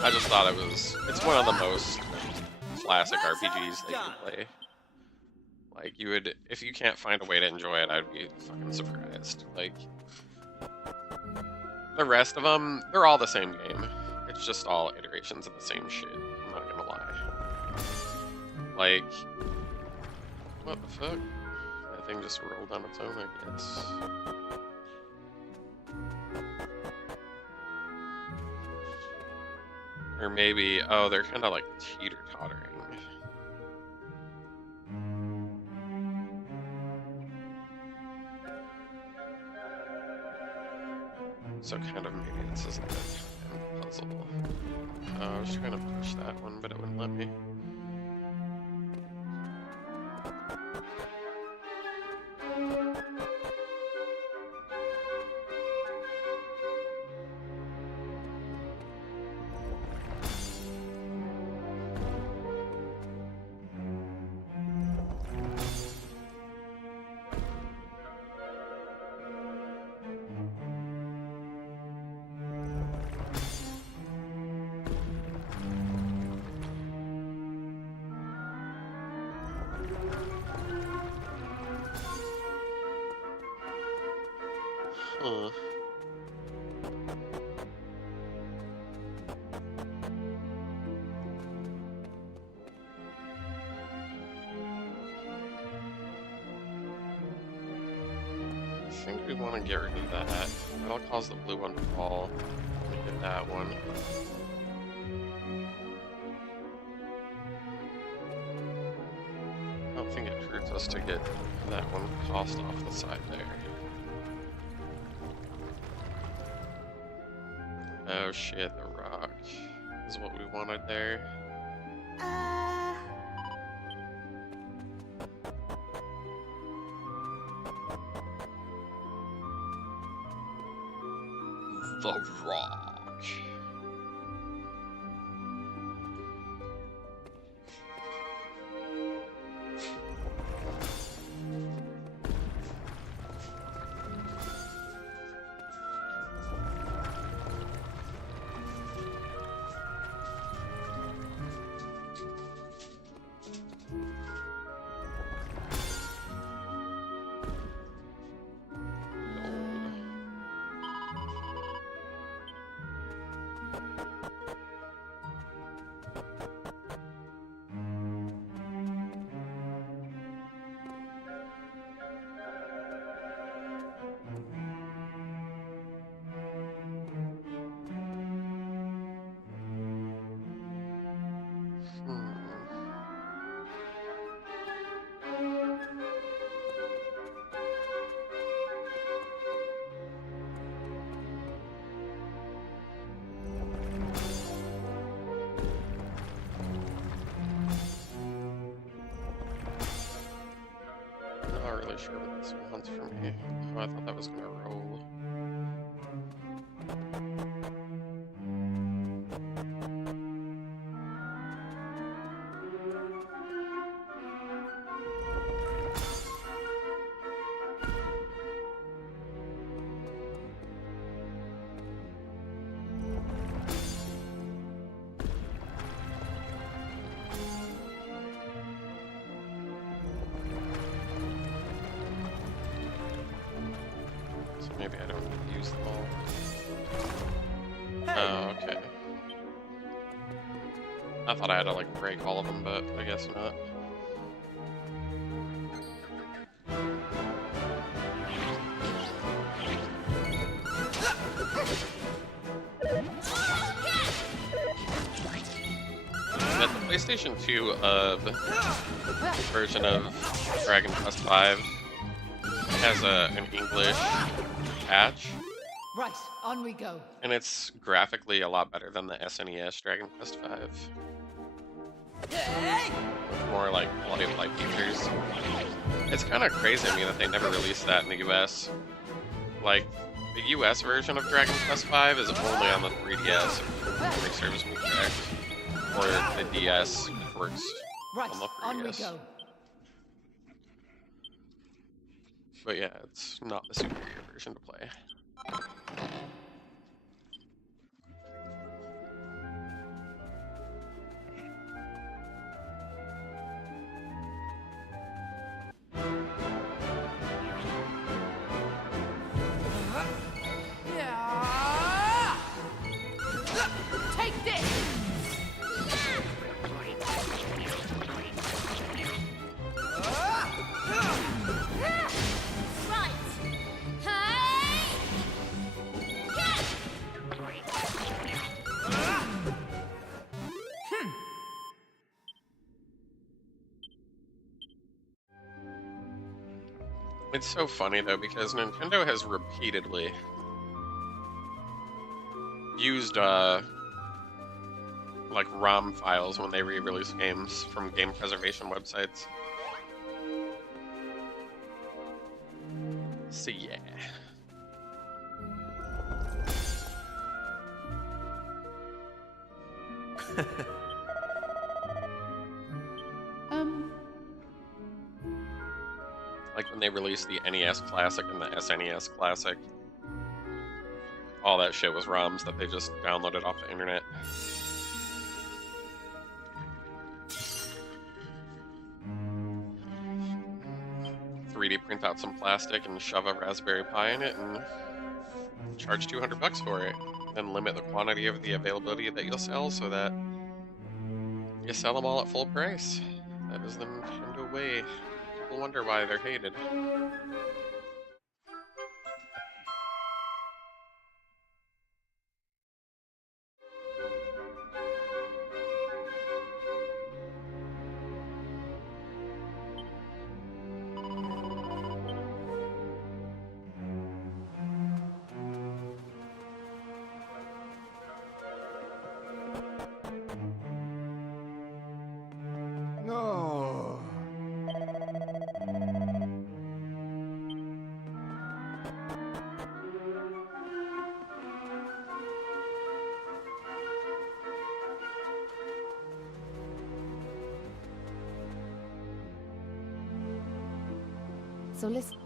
just thought it's one of the most classic RPGs that you can play. Like, if you can't find a way to enjoy it, I'd be fucking surprised. Like, the rest of them, they're all the same game. It's just all iterations of the same shit. I'm not gonna lie. Like, what the fuck? That thing just rolled on its own, I guess. Or maybe, oh, they're kind of like teeter-tottering. So kind of maybe this isn't a time puzzle. I was trying to push that one, but it wouldn't let me. think we want to get rid of that. That'll cause the blue one to fall. Get that one. I don't think it hurts us to get that one tossed off the side there. Oh shit, the rock is what we wanted there. The rock. Not really sure what this wants from me. Oh, I thought that was gonna roll. Maybe I don't need to use them all. Oh, okay. I thought I had to like break all of them, but I guess not. But the PlayStation 2 version of Dragon Quest V has an English patch. Right, on we go. And it's graphically a lot better than the SNES Dragon Quest V. With more like quality of life features. It's kind of crazy to me that they never released that in the US. Like, the US version of Dragon Quest V is only on the 3DS, if memory serves me correct. Or the DS works Right, on the 3DS. on we go. But yeah, it's not the superior version to play. Take this! It's so funny though, because Nintendo has repeatedly used like ROM files when they re-release games from game preservation websites. So yeah. Like when they released the NES Classic and the SNES Classic, all that shit was ROMs that they just downloaded off the internet. Print out some plastic and shove a Raspberry Pi in it and charge $200 for it. And limit the quantity of the availability that you'll sell so that you sell them all at full price. That is the Nintendo way. People wonder why they're hated. So listen.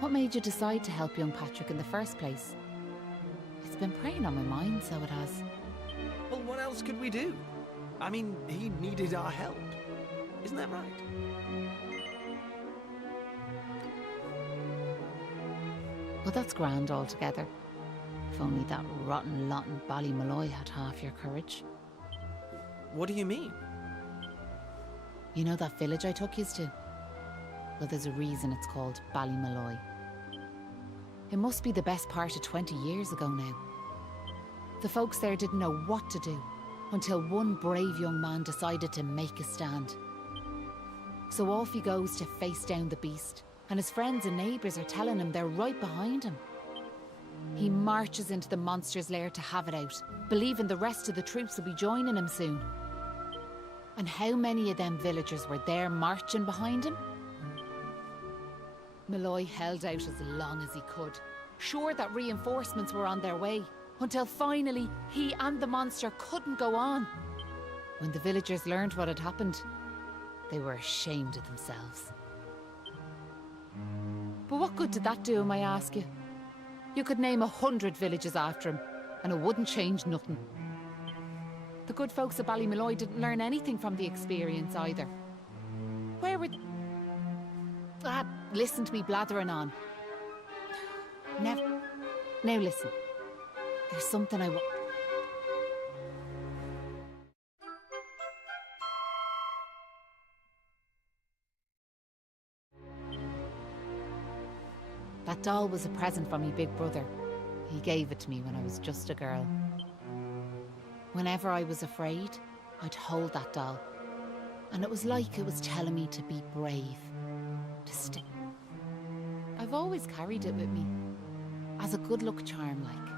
What made you decide to help young Patrick in the first place? It's been preying on my mind, so it has. Well, what else could we do? I mean, he needed our help. Isn't that right? Well, that's grand altogether. If only that rotten lot in Ballymalloy had half your courage. What do you mean? You know that village I took yous to? Well, there's a reason it's called Ballymalloy. It must be the best part of 20 years ago now. The folks there didn't know what to do until one brave young man decided to make a stand. So off he goes to face down the beast, and his friends and neighbours are telling him they're right behind him. He marches into the monster's lair to have it out, believing the rest of the troops will be joining him soon. And how many of them villagers were there marching behind him? Malloy held out as long as he could, sure that reinforcements were on their way, until finally he and the monster couldn't go on. When the villagers learned what had happened, they were ashamed of themselves. But what good did that do him, I ask you? You could name 100 villages after him, and it wouldn't change nothing. The good folks of Ballymalloy didn't learn anything from the experience either. Where were... listen to me blathering on. Never... Now listen. There's something I want... That doll was a present from me big brother. He gave it to me when I was just a girl. Whenever I was afraid, I'd hold that doll. And it was like it was telling me to be brave. To stay. I've always carried it with me. As a good luck charm, like.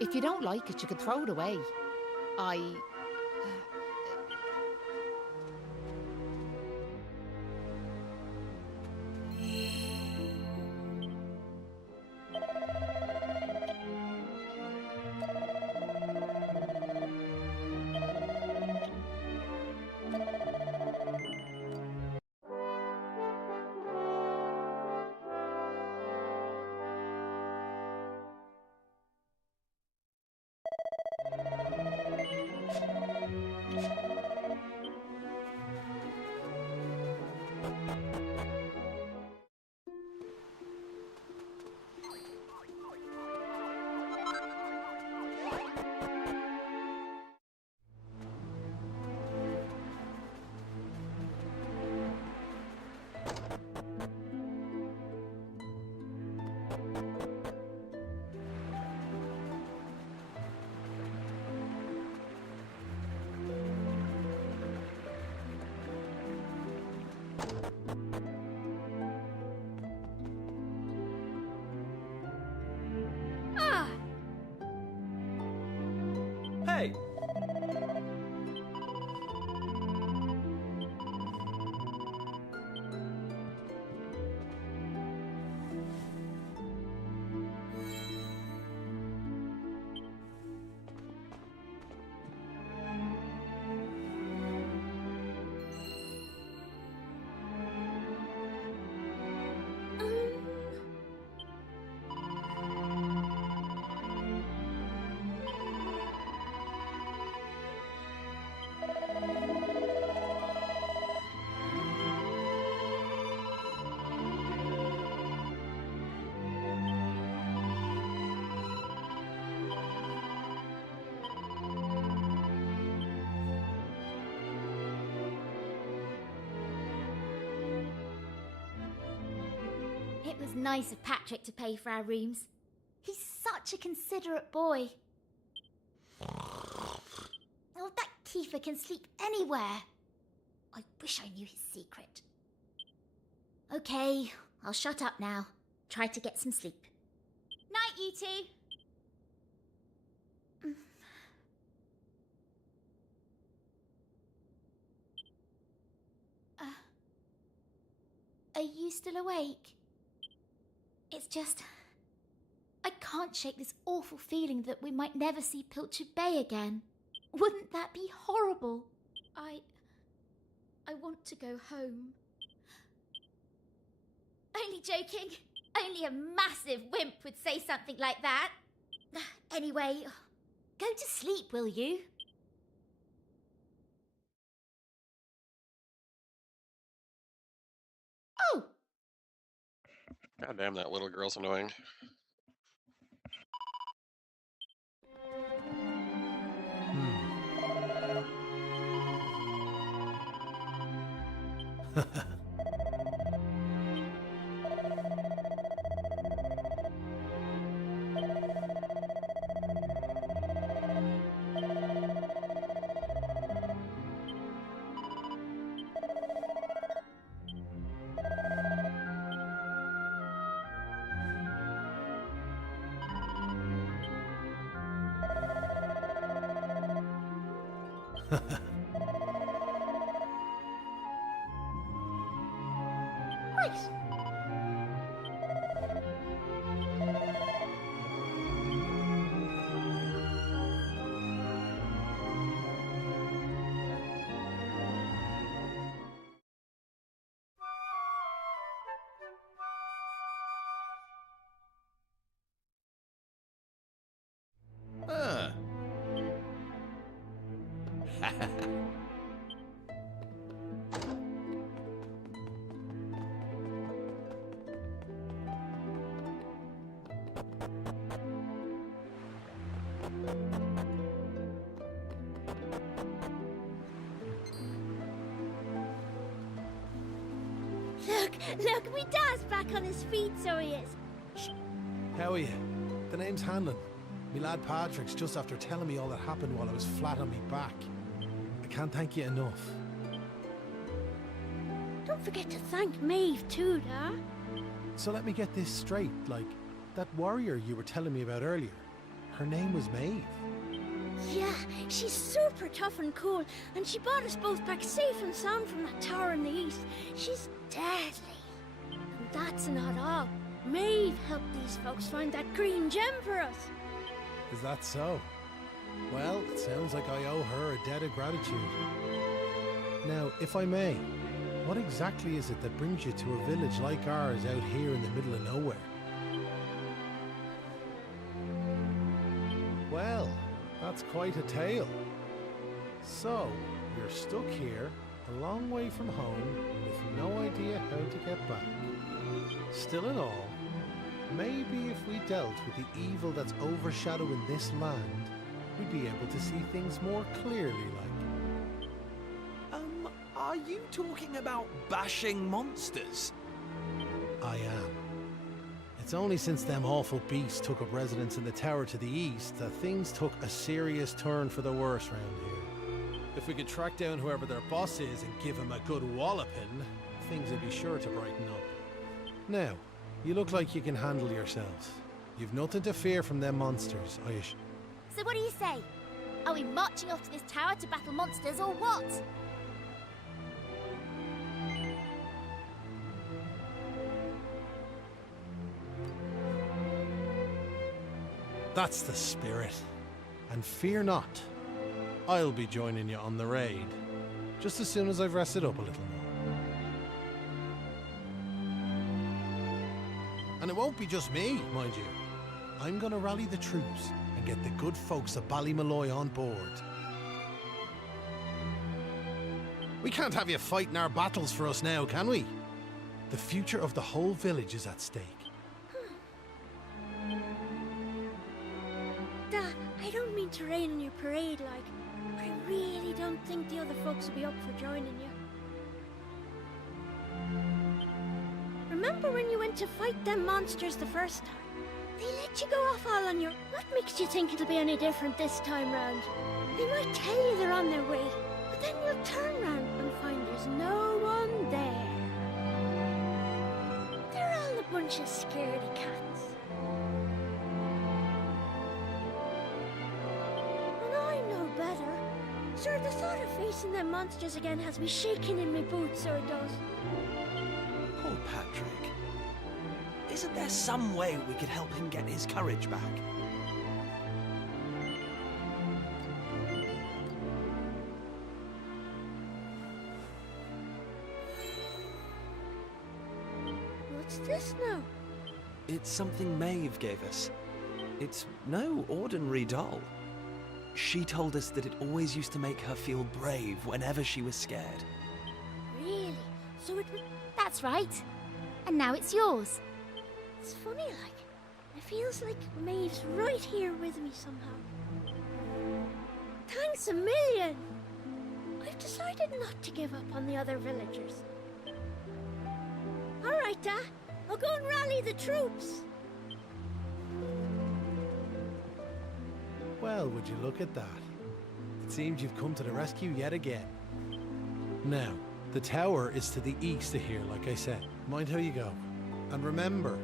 If you don't like it, you could throw it away. Hey! It was nice of Patrick to pay for our rooms. He's such a considerate boy. Oh, that Kiefer can sleep anywhere. I wish I knew his secret. Okay, I'll shut up now. Try to get some sleep. Night, you two. Are you still awake? It's just... I can't shake this awful feeling that we might never see Pilchard Bay again. Wouldn't that be horrible? I want to go home. Only joking. Only a massive wimp would say something like that. Anyway, go to sleep, will you? Oh! God damn, that little girl's annoying. Right. Ah. Look, me dad's back on his feet, so he is. How are you? The name's Hanlon. Me lad Patrick's just after telling me all that happened while I was flat on me back. I can't thank you enough. Don't forget to thank Maeve too, Dad. So let me get this straight, like, that warrior you were telling me about earlier, her name was Maeve. Yeah, she's super tough and cool, and she brought us both back safe and sound from that tower in the east. She's deadly. And that's not all. Maeve helped these folks find that green gem for us. Is that so? Well, it sounds like I owe her a debt of gratitude. Now, if I may, what exactly is it that brings you to a village like ours out here in the middle of nowhere? Well, that's quite a tale. So, you're stuck here, a long way from home, with no idea how to get back. Still in all, maybe if we dealt with the evil that's overshadowing this land, we'd be able to see things more clearly, like. Are you talking about bashing monsters? I am. It's only since them awful beasts took up residence in the tower to the east that things took a serious turn for the worse round here. If we could track down whoever their boss is and give him a good walloping, things would be sure to brighten up. Now, you look like you can handle yourselves. You've nothing to fear from them monsters, So what do you say? Are we marching off to this tower to battle monsters or what? That's the spirit. And fear not. I'll be joining you on the raid, just as soon as I've rested up a little more. And it won't be just me, mind you. I'm gonna rally the troops and get the good folks of Ballymalloy on board. We can't have you fighting our battles for us now, can we? The future of the whole village is at stake. Dad, I don't mean to rain on your parade, like, but I really don't think the other folks will be up for joining you. Remember when you went to fight them monsters the first time? They let you go off all on your... What makes you think it'll be any different this time round? They might tell you they're on their way, but then you'll turn round and find there's no one there. They're all a bunch of scaredy cats. And I know better. Sir, the thought of facing them monsters again has me shaking in my boots, so it does. Poor Patrick. Isn't there some way we could help him get his courage back? What's this now? It's something Maeve gave us. It's no ordinary doll. She told us that it always used to make her feel brave whenever she was scared. Really? So it was... That's right. And now it's yours. It's funny, like. It feels like Maeve's right here with me somehow. Thanks a million! I've decided not to give up on the other villagers. Alright, Dad. I'll go and rally the troops. Well, would you look at that? It seems you've come to the rescue yet again. Now, the tower is to the east of here, like I said. Mind how you go. And remember...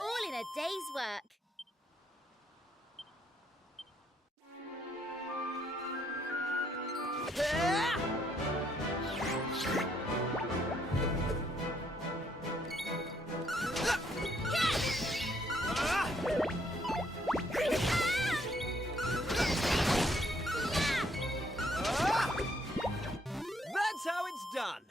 All in a day's work. That's how it's done.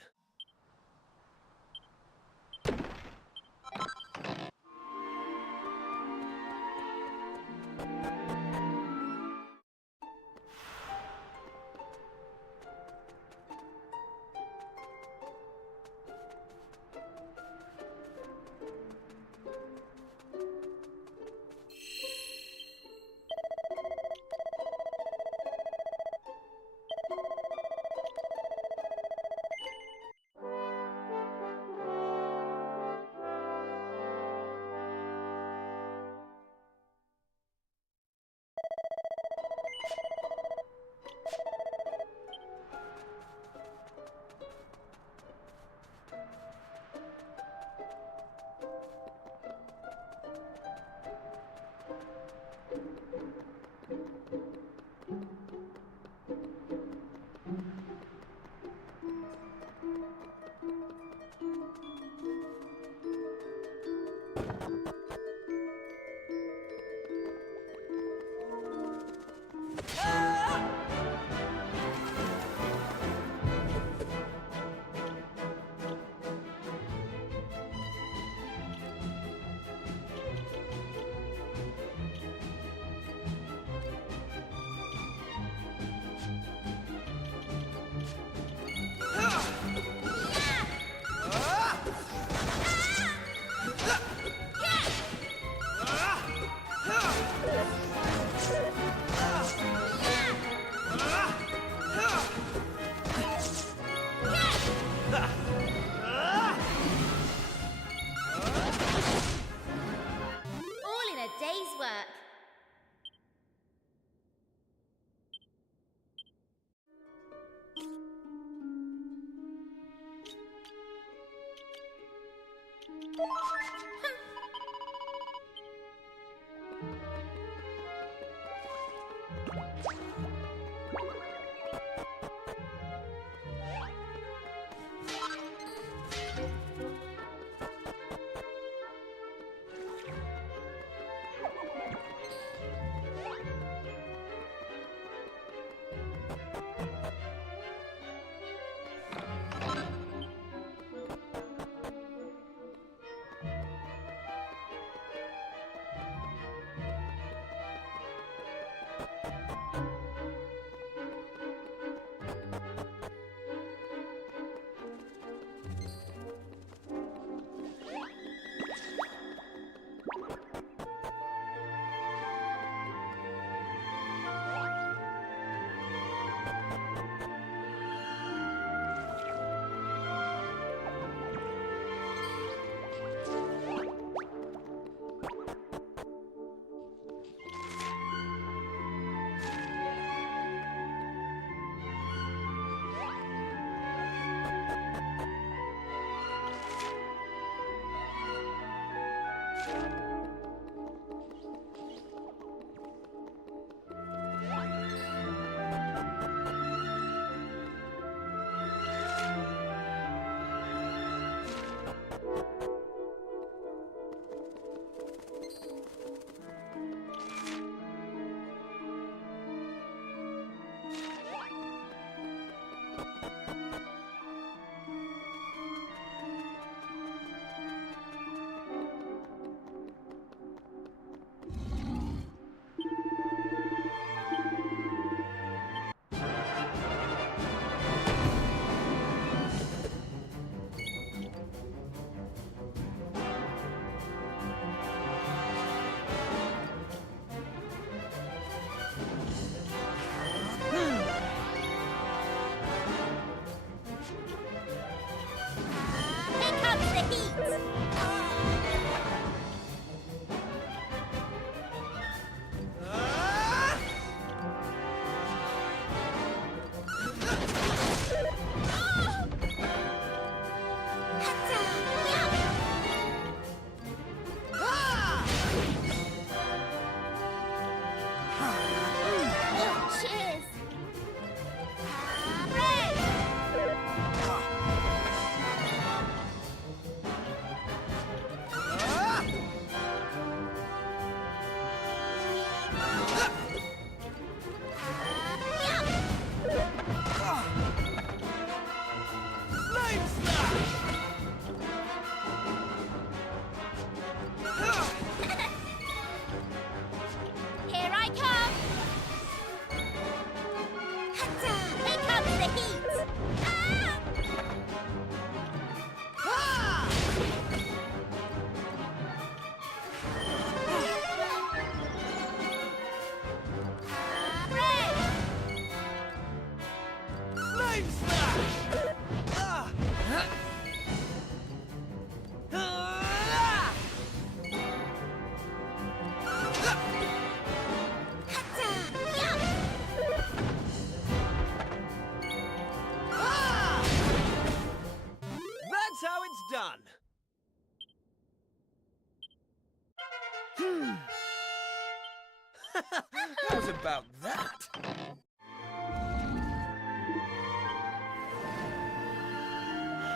How's about that?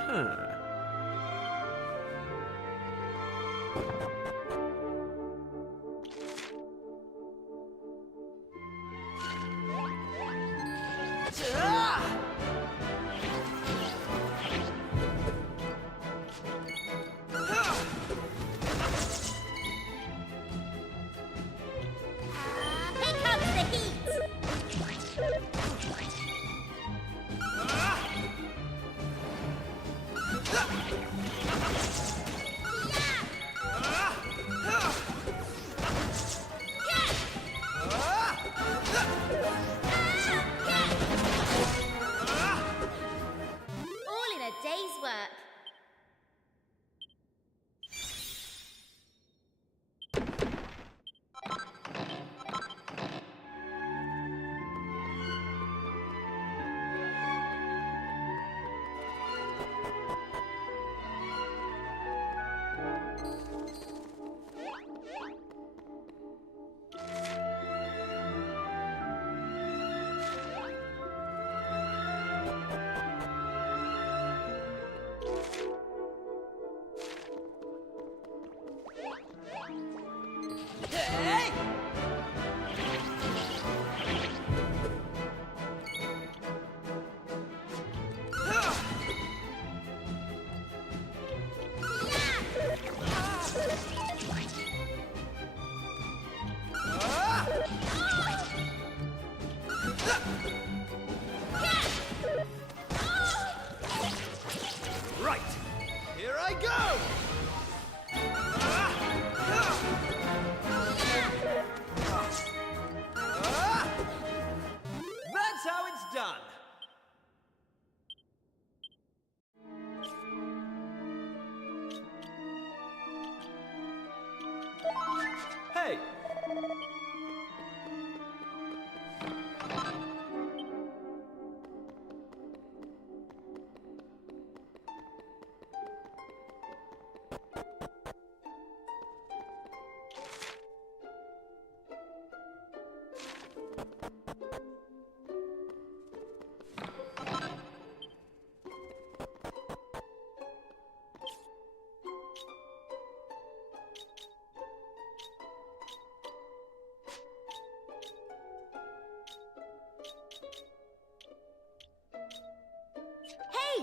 Huh. Here comes the heat! All in a day's work. Hey! Right, here I go! That's how it's done. Hey! Hey!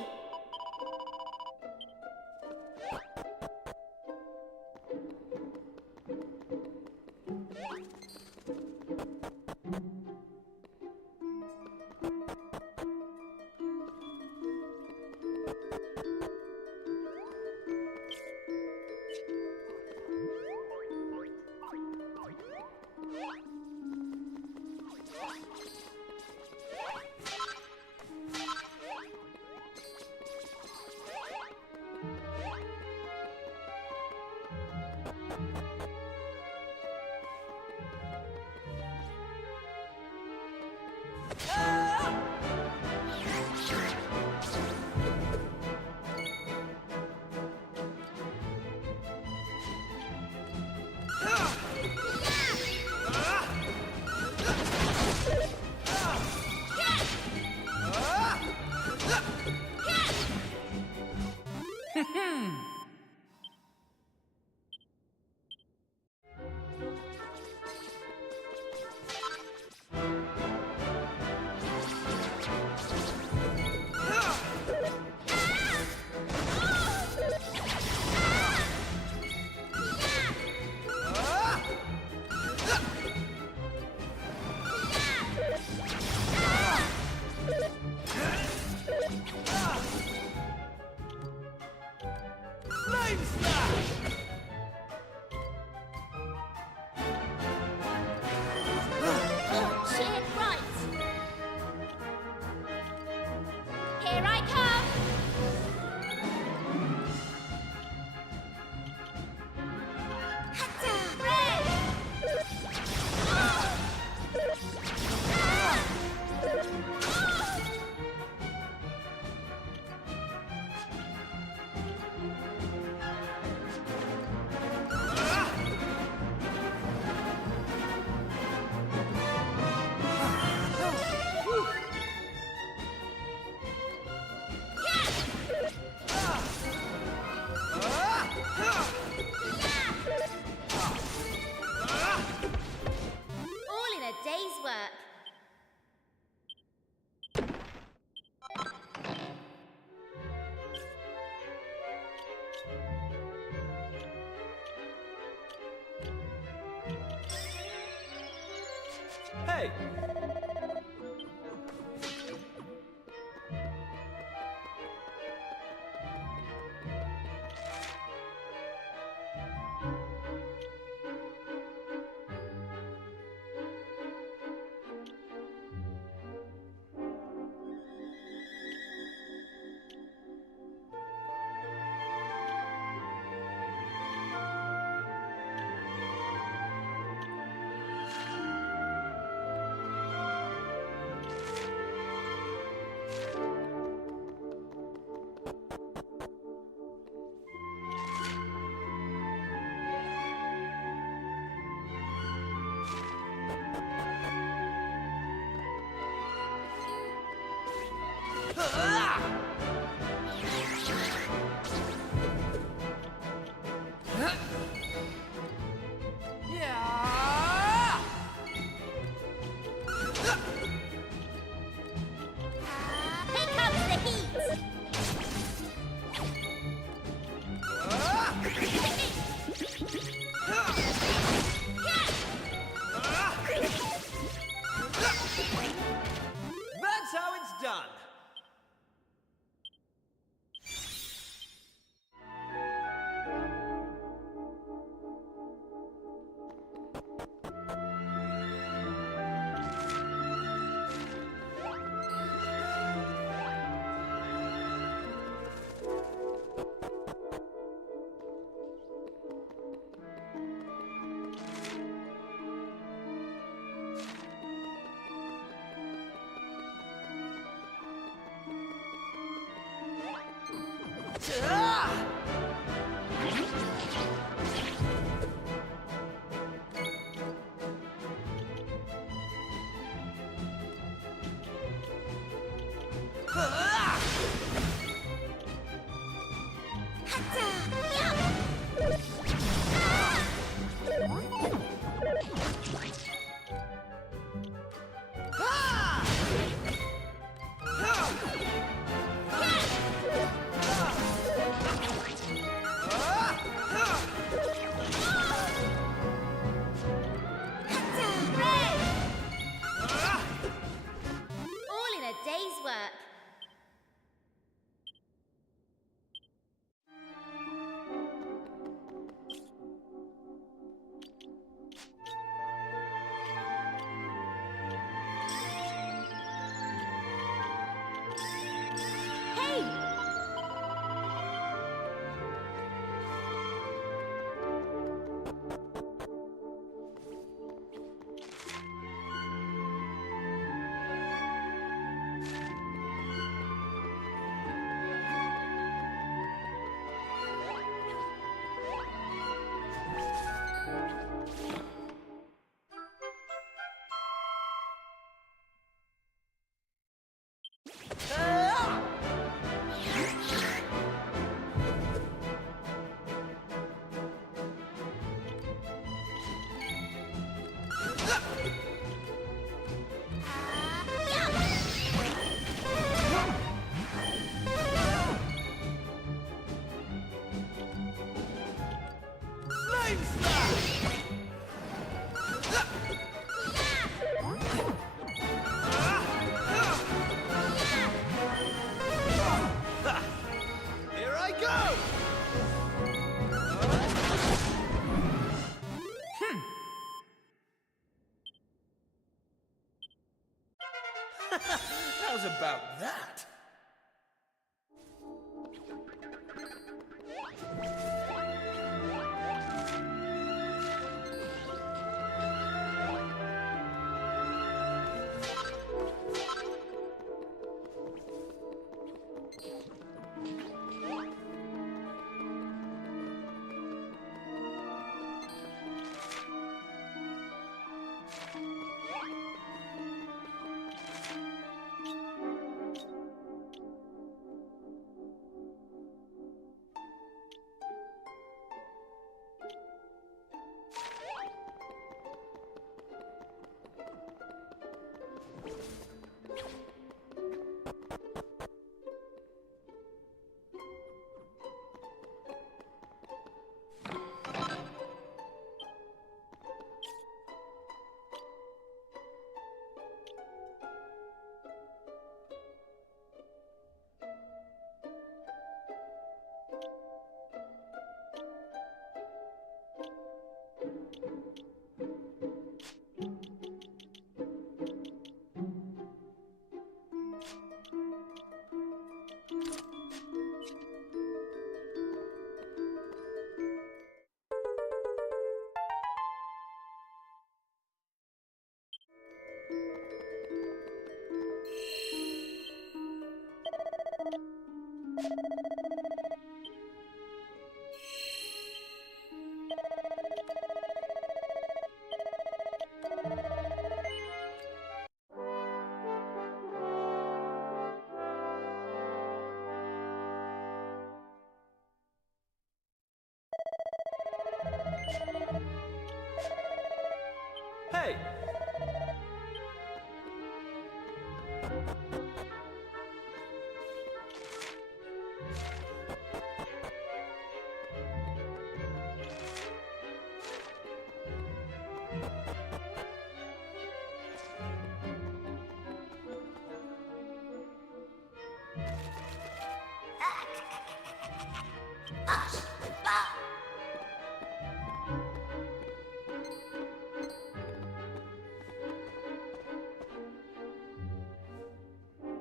work. Hey! Here comes the heat! That's how it's done! All in a day's work. Hey! Here I go! How's about that?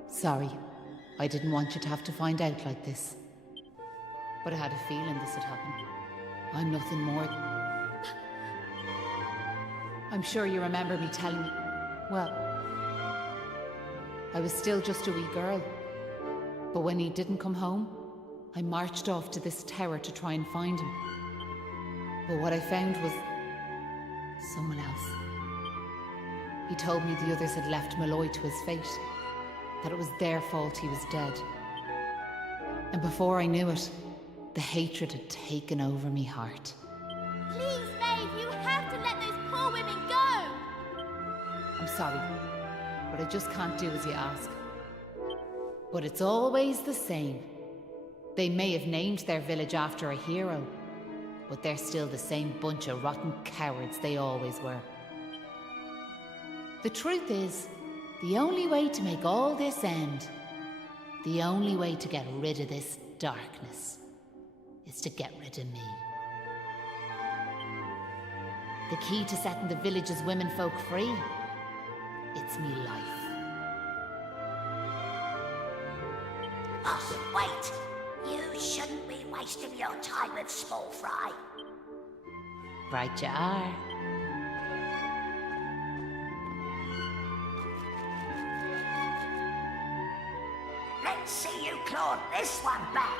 Sorry. I didn't want you to have to find out like this. But I had a feeling this would happen. I'm nothing more. I'm sure you remember me telling you. Well, I was still just a wee girl. But when he didn't come home, I marched off to this tower to try and find him. But what I found was someone else. He told me the others had left Malloy to his fate, that it was their fault he was dead. And before I knew it, the hatred had taken over me heart. Please, Maeve, you have to let those poor women go! I'm sorry, but I just can't do as you ask. But it's always the same. They may have named their village after a hero, but they're still the same bunch of rotten cowards they always were. The truth is, the only way to make all this end, the only way to get rid of this darkness, is to get rid of me. The key to setting the village's womenfolk free, it's me life. Oh, wait! You shouldn't be wasting your time with small fry. Right you are. Let's see you claw this one back.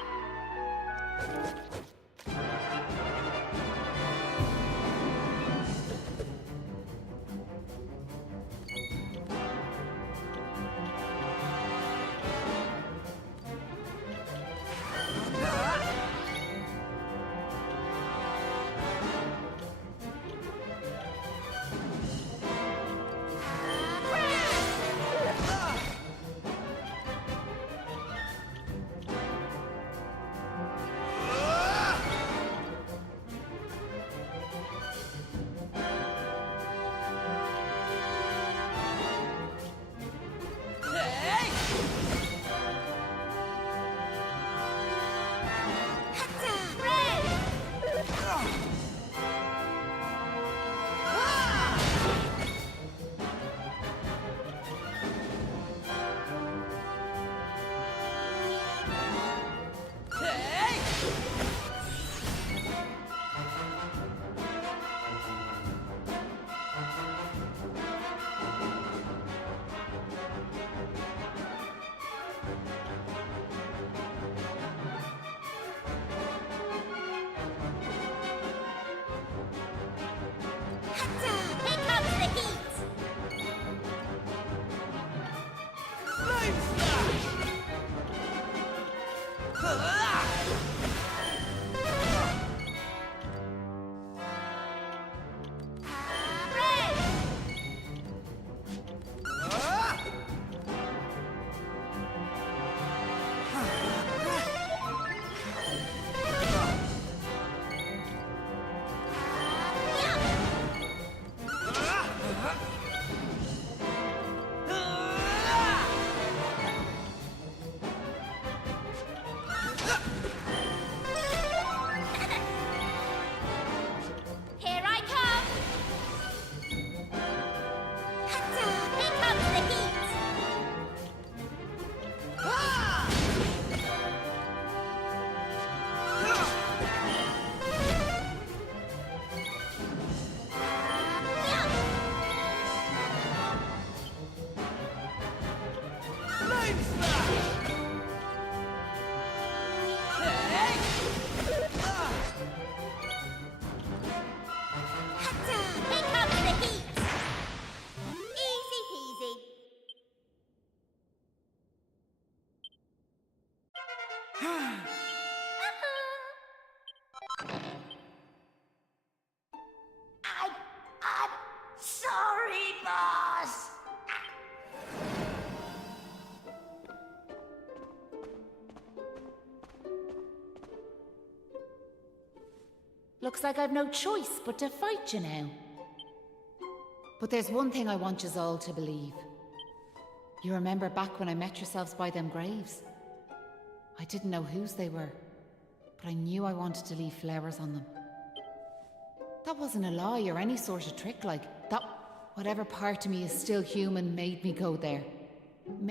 Looks like I've no choice but to fight you now. But there's one thing I want yous all to believe. You remember back when I met yourselves by them graves? I didn't know whose they were, but I knew I wanted to leave flowers on them. That wasn't a lie or any sort of trick, like that. Whatever part of me is still human made me go there. And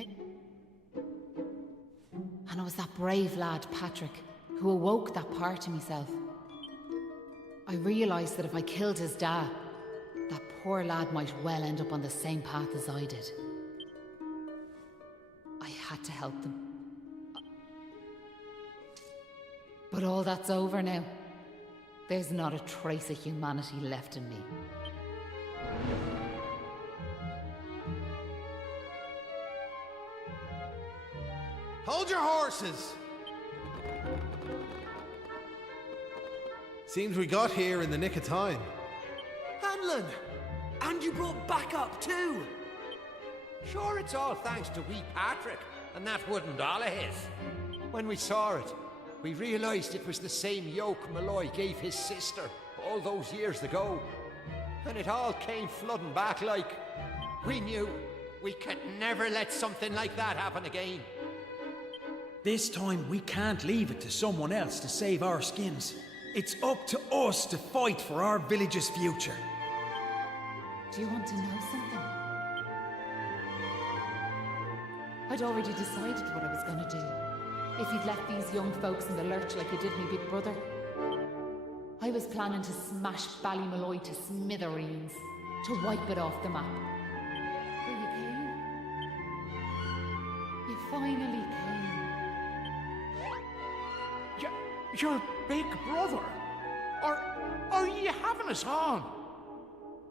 it was that brave lad, Patrick, who awoke that part of myself. I realised that if I killed his dad, that poor lad might well end up on the same path as I did. I had to help them. But all that's over now. There's not a trace of humanity left in me. Hold your horses! Seems we got here in the nick of time. Hanlon! And you brought backup too! Sure, it's all thanks to wee Patrick and that wooden doll of his. When we saw it, we realised it was the same yoke Malloy gave his sister all those years ago. And it all came flooding back like... We knew we could never let something like that happen again. This time we can't leave it to someone else to save our skins. It's up to us to fight for our village's future. Do you want to know something? I'd already decided what I was going to do. If you'd left these young folks in the lurch like you did me big brother, I was planning to smash Ballymalloy to smithereens, to wipe it off the map. But you came. You finally came. Your big brother? Or are you having us on?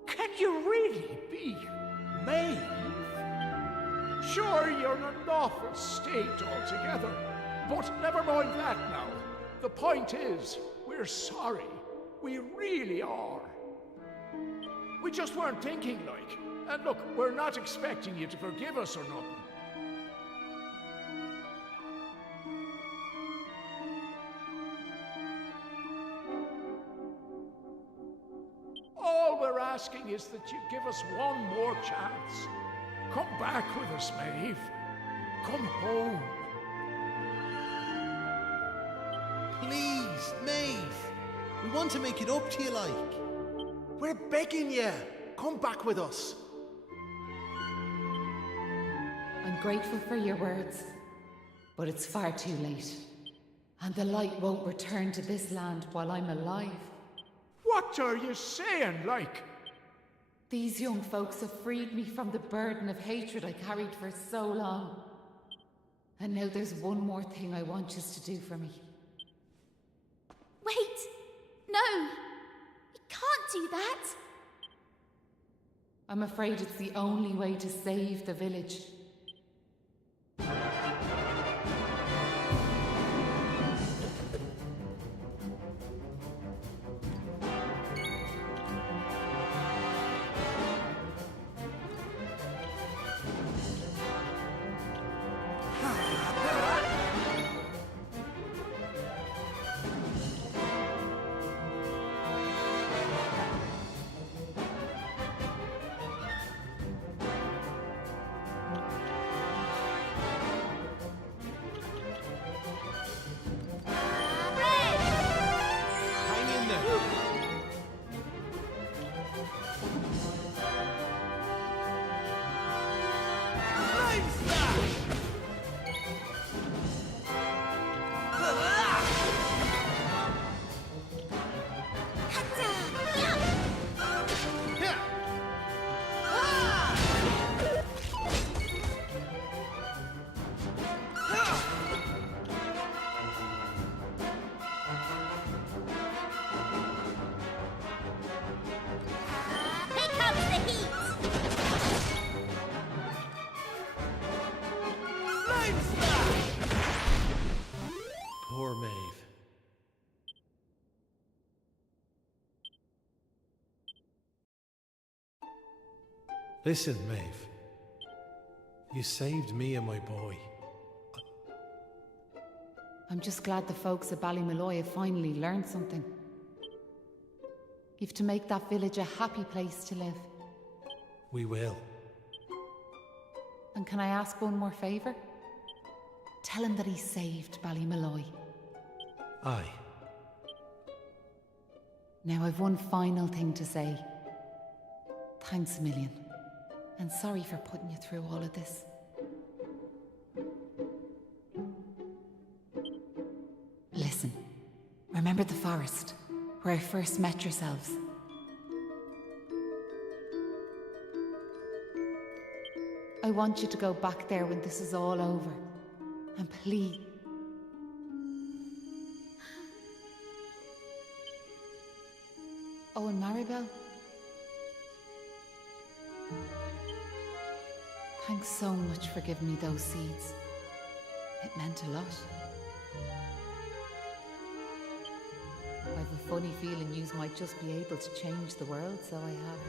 Can you really be Maeve? Sure, you're an awful state altogether, but never mind that now. The point is, we're sorry. We really are. We just weren't thinking like. And look, we're not expecting you to forgive us or nothing. All we're asking is that you give us one more chance. Come back with us, Maeve. Come home. Please, Maeve. We want to make it up to you, like. We're begging you. Come back with us. I'm grateful for your words, but it's far too late. And the light won't return to this land while I'm alive. What are you saying, like? These young folks have freed me from the burden of hatred I carried for so long. And now there's one more thing I want you to do for me. Wait! No! You can't do that! I'm afraid it's the only way to save the village. Poor Maeve. Listen, Maeve. You saved me and my boy. I'm just glad the folks at Ballymalloy have finally learned something. You've to make that village a happy place to live. We will. And can I ask one more favour? Tell him that he saved Ballymalloy. Aye. Now I've one final thing to say. Thanks a million. And sorry for putting you through all of this. Listen, remember the forest, where I first met yourselves? I want you to go back there when this is all over. And please... Oh, and Maribel? Thanks so much for giving me those seeds. It meant a lot. I've a funny feeling yous might just be able to change the world, so I have.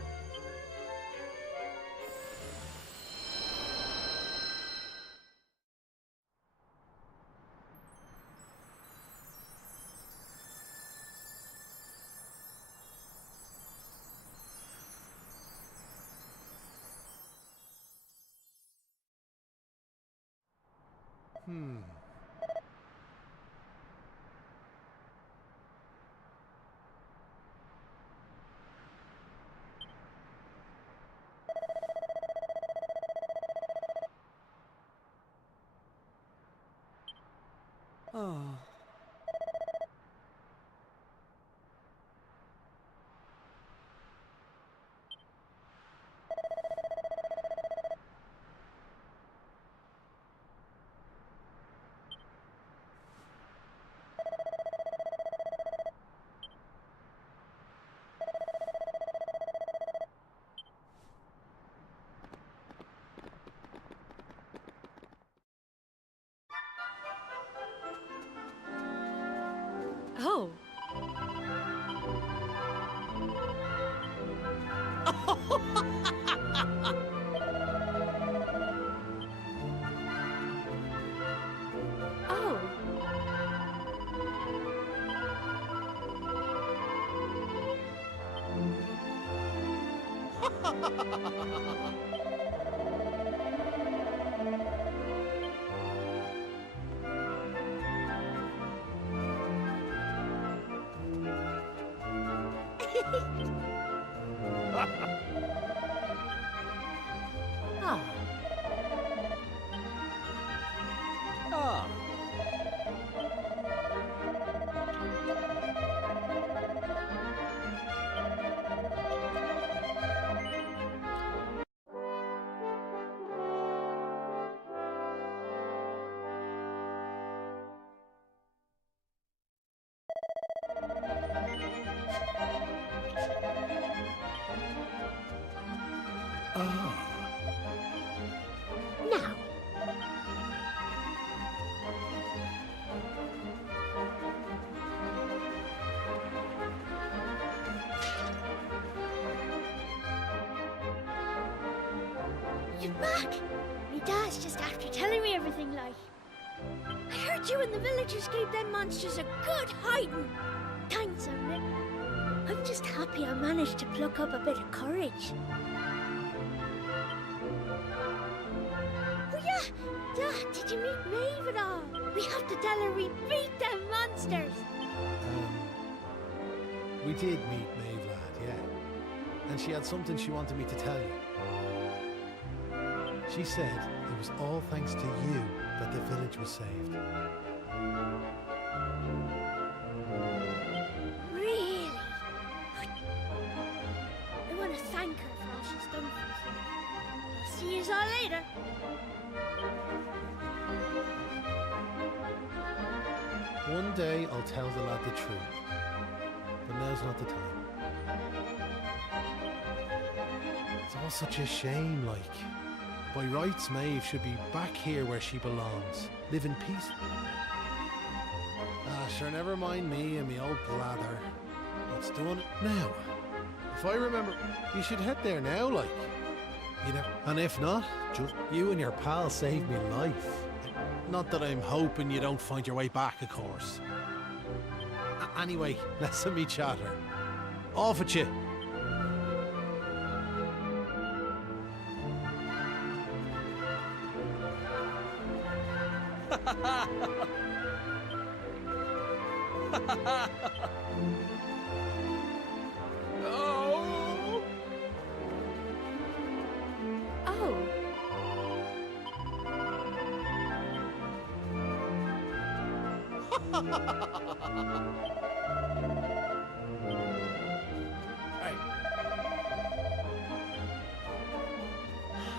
Oh. Oh. Oh. Ah. Ah. Now. You're back! Me dad's just after telling me everything, like. I heard you and the villagers gave them monsters a good hiding. Thanks, Emily. I'm just happy I managed to pluck up a bit of courage. Oh yeah! Dad, did you meet Maeve at all? We have to tell her we beat them monsters! We did meet Maeve, lad, yeah. And she had something she wanted me to tell you. She said it was all thanks to you that the village was saved. Really? I want to thank her for all she's done for us. I'll see you all later. One day I'll tell the lad the truth. But now's not the time. It's all such a shame, like. By rights, Maeve should be back here where she belongs. Live in peace. Ah, sure, never mind me and me old blather. What's doing it now? If I remember, you should head there now, like. You know, and if not, just you and your pal saved me life. Not that I'm hoping you don't find your way back, of course. Anyway, less of me chatter. Off at you. Oh! Oh.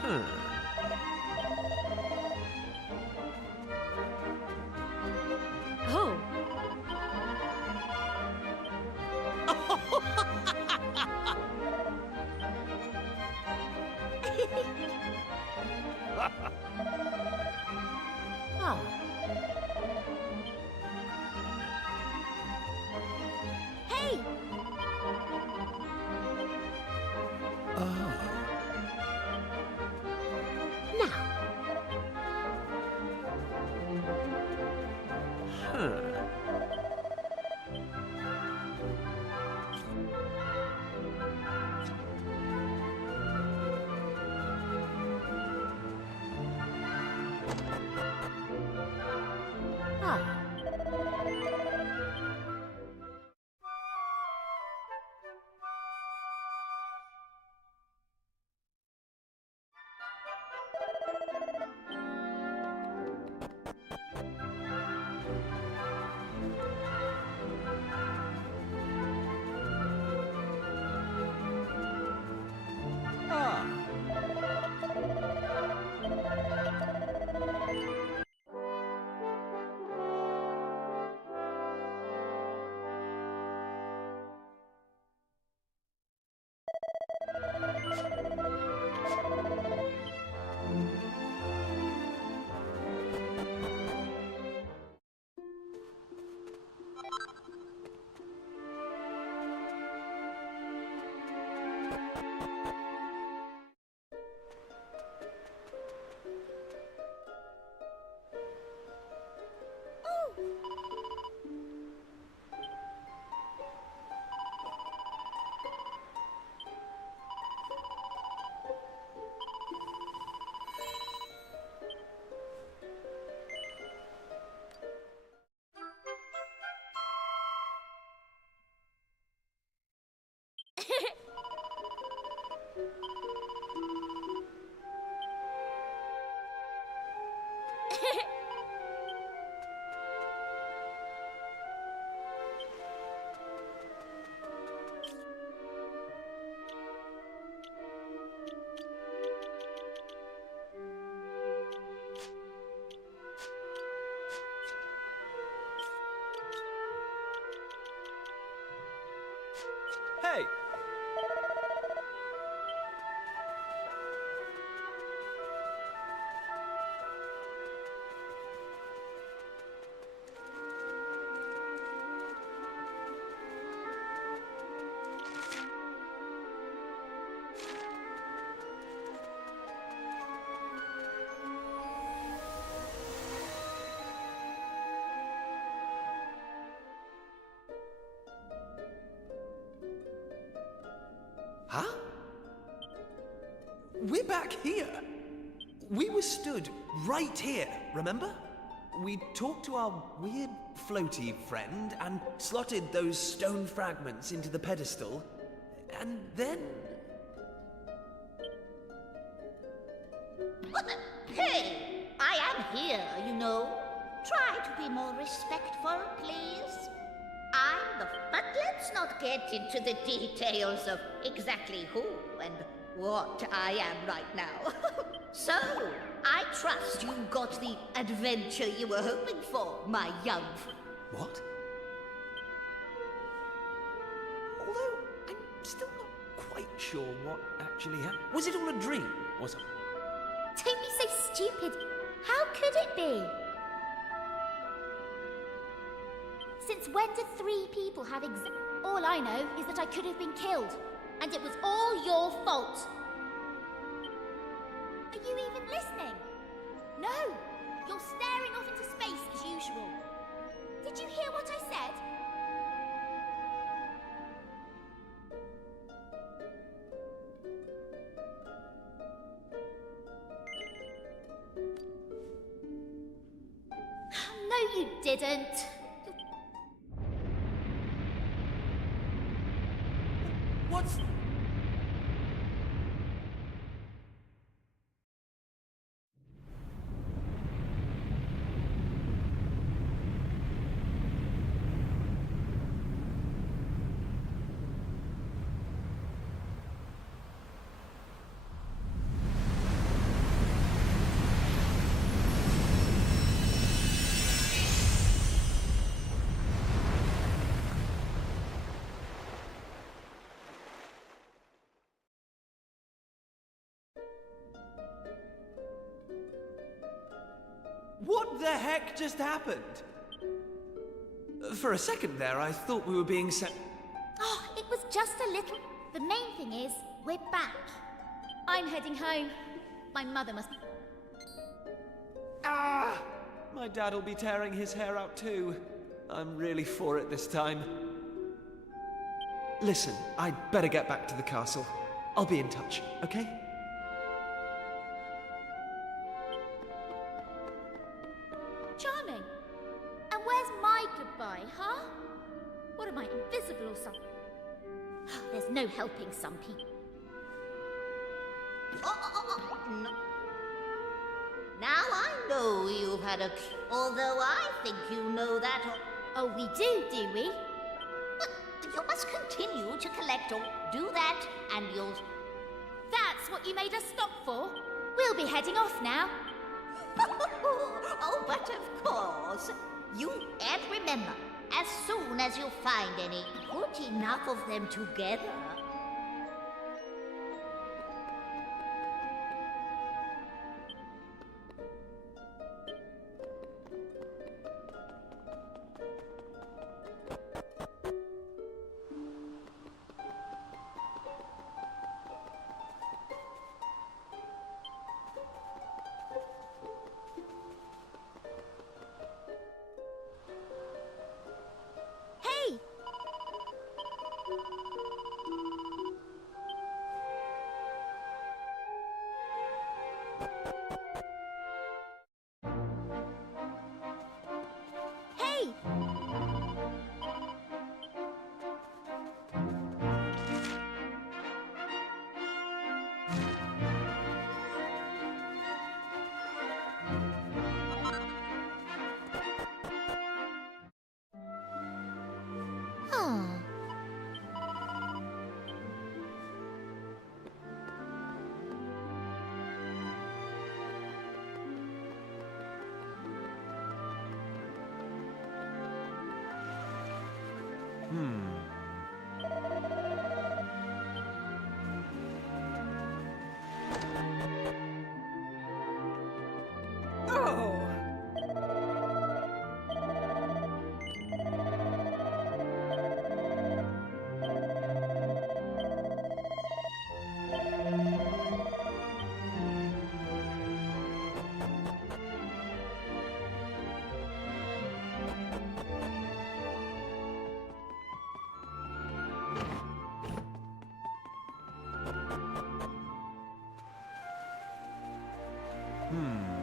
Oh. Oh. Hey! Hey! Huh? We're back here. We were stood right here, remember? We talked to our weird floaty friend and slotted those stone fragments into the pedestal, and then... Hey, I am here, you know. Try to be more respectful, please. But let's not get into the details of exactly who and what I am right now. So, I trust you got the adventure you were hoping for, my young... What? Although, I'm still not quite sure what actually happened. Was it all a dream, or something? Don't be so stupid. How could it be? Since when did 3 people have all I know is that I could have been killed, and it was all your fault. Are you even listening? No! You're staring off into space as usual. Did you hear what I said? didn't. What's... What the heck just happened? For a second there, I thought we were being sent... Oh, it was just a little. The main thing is, we're back. I'm heading home. My mother must... Ah! My dad'll be tearing his hair out too. I'm really for it this time. Listen, I'd better get back to the castle. I'll be in touch, okay? Charming. And where's my goodbye, huh? What am I, invisible or something? There's no helping some people. No. Now I know you've had a... Although I think you know that... Oh, we do we? But you must continue to collect or do that, and you'll... That's what you made us stop for? We'll be heading off now. Oh, but of course. And remember, as soon as you find any, put enough of them together. Hey! Hey! Oh. Hmm.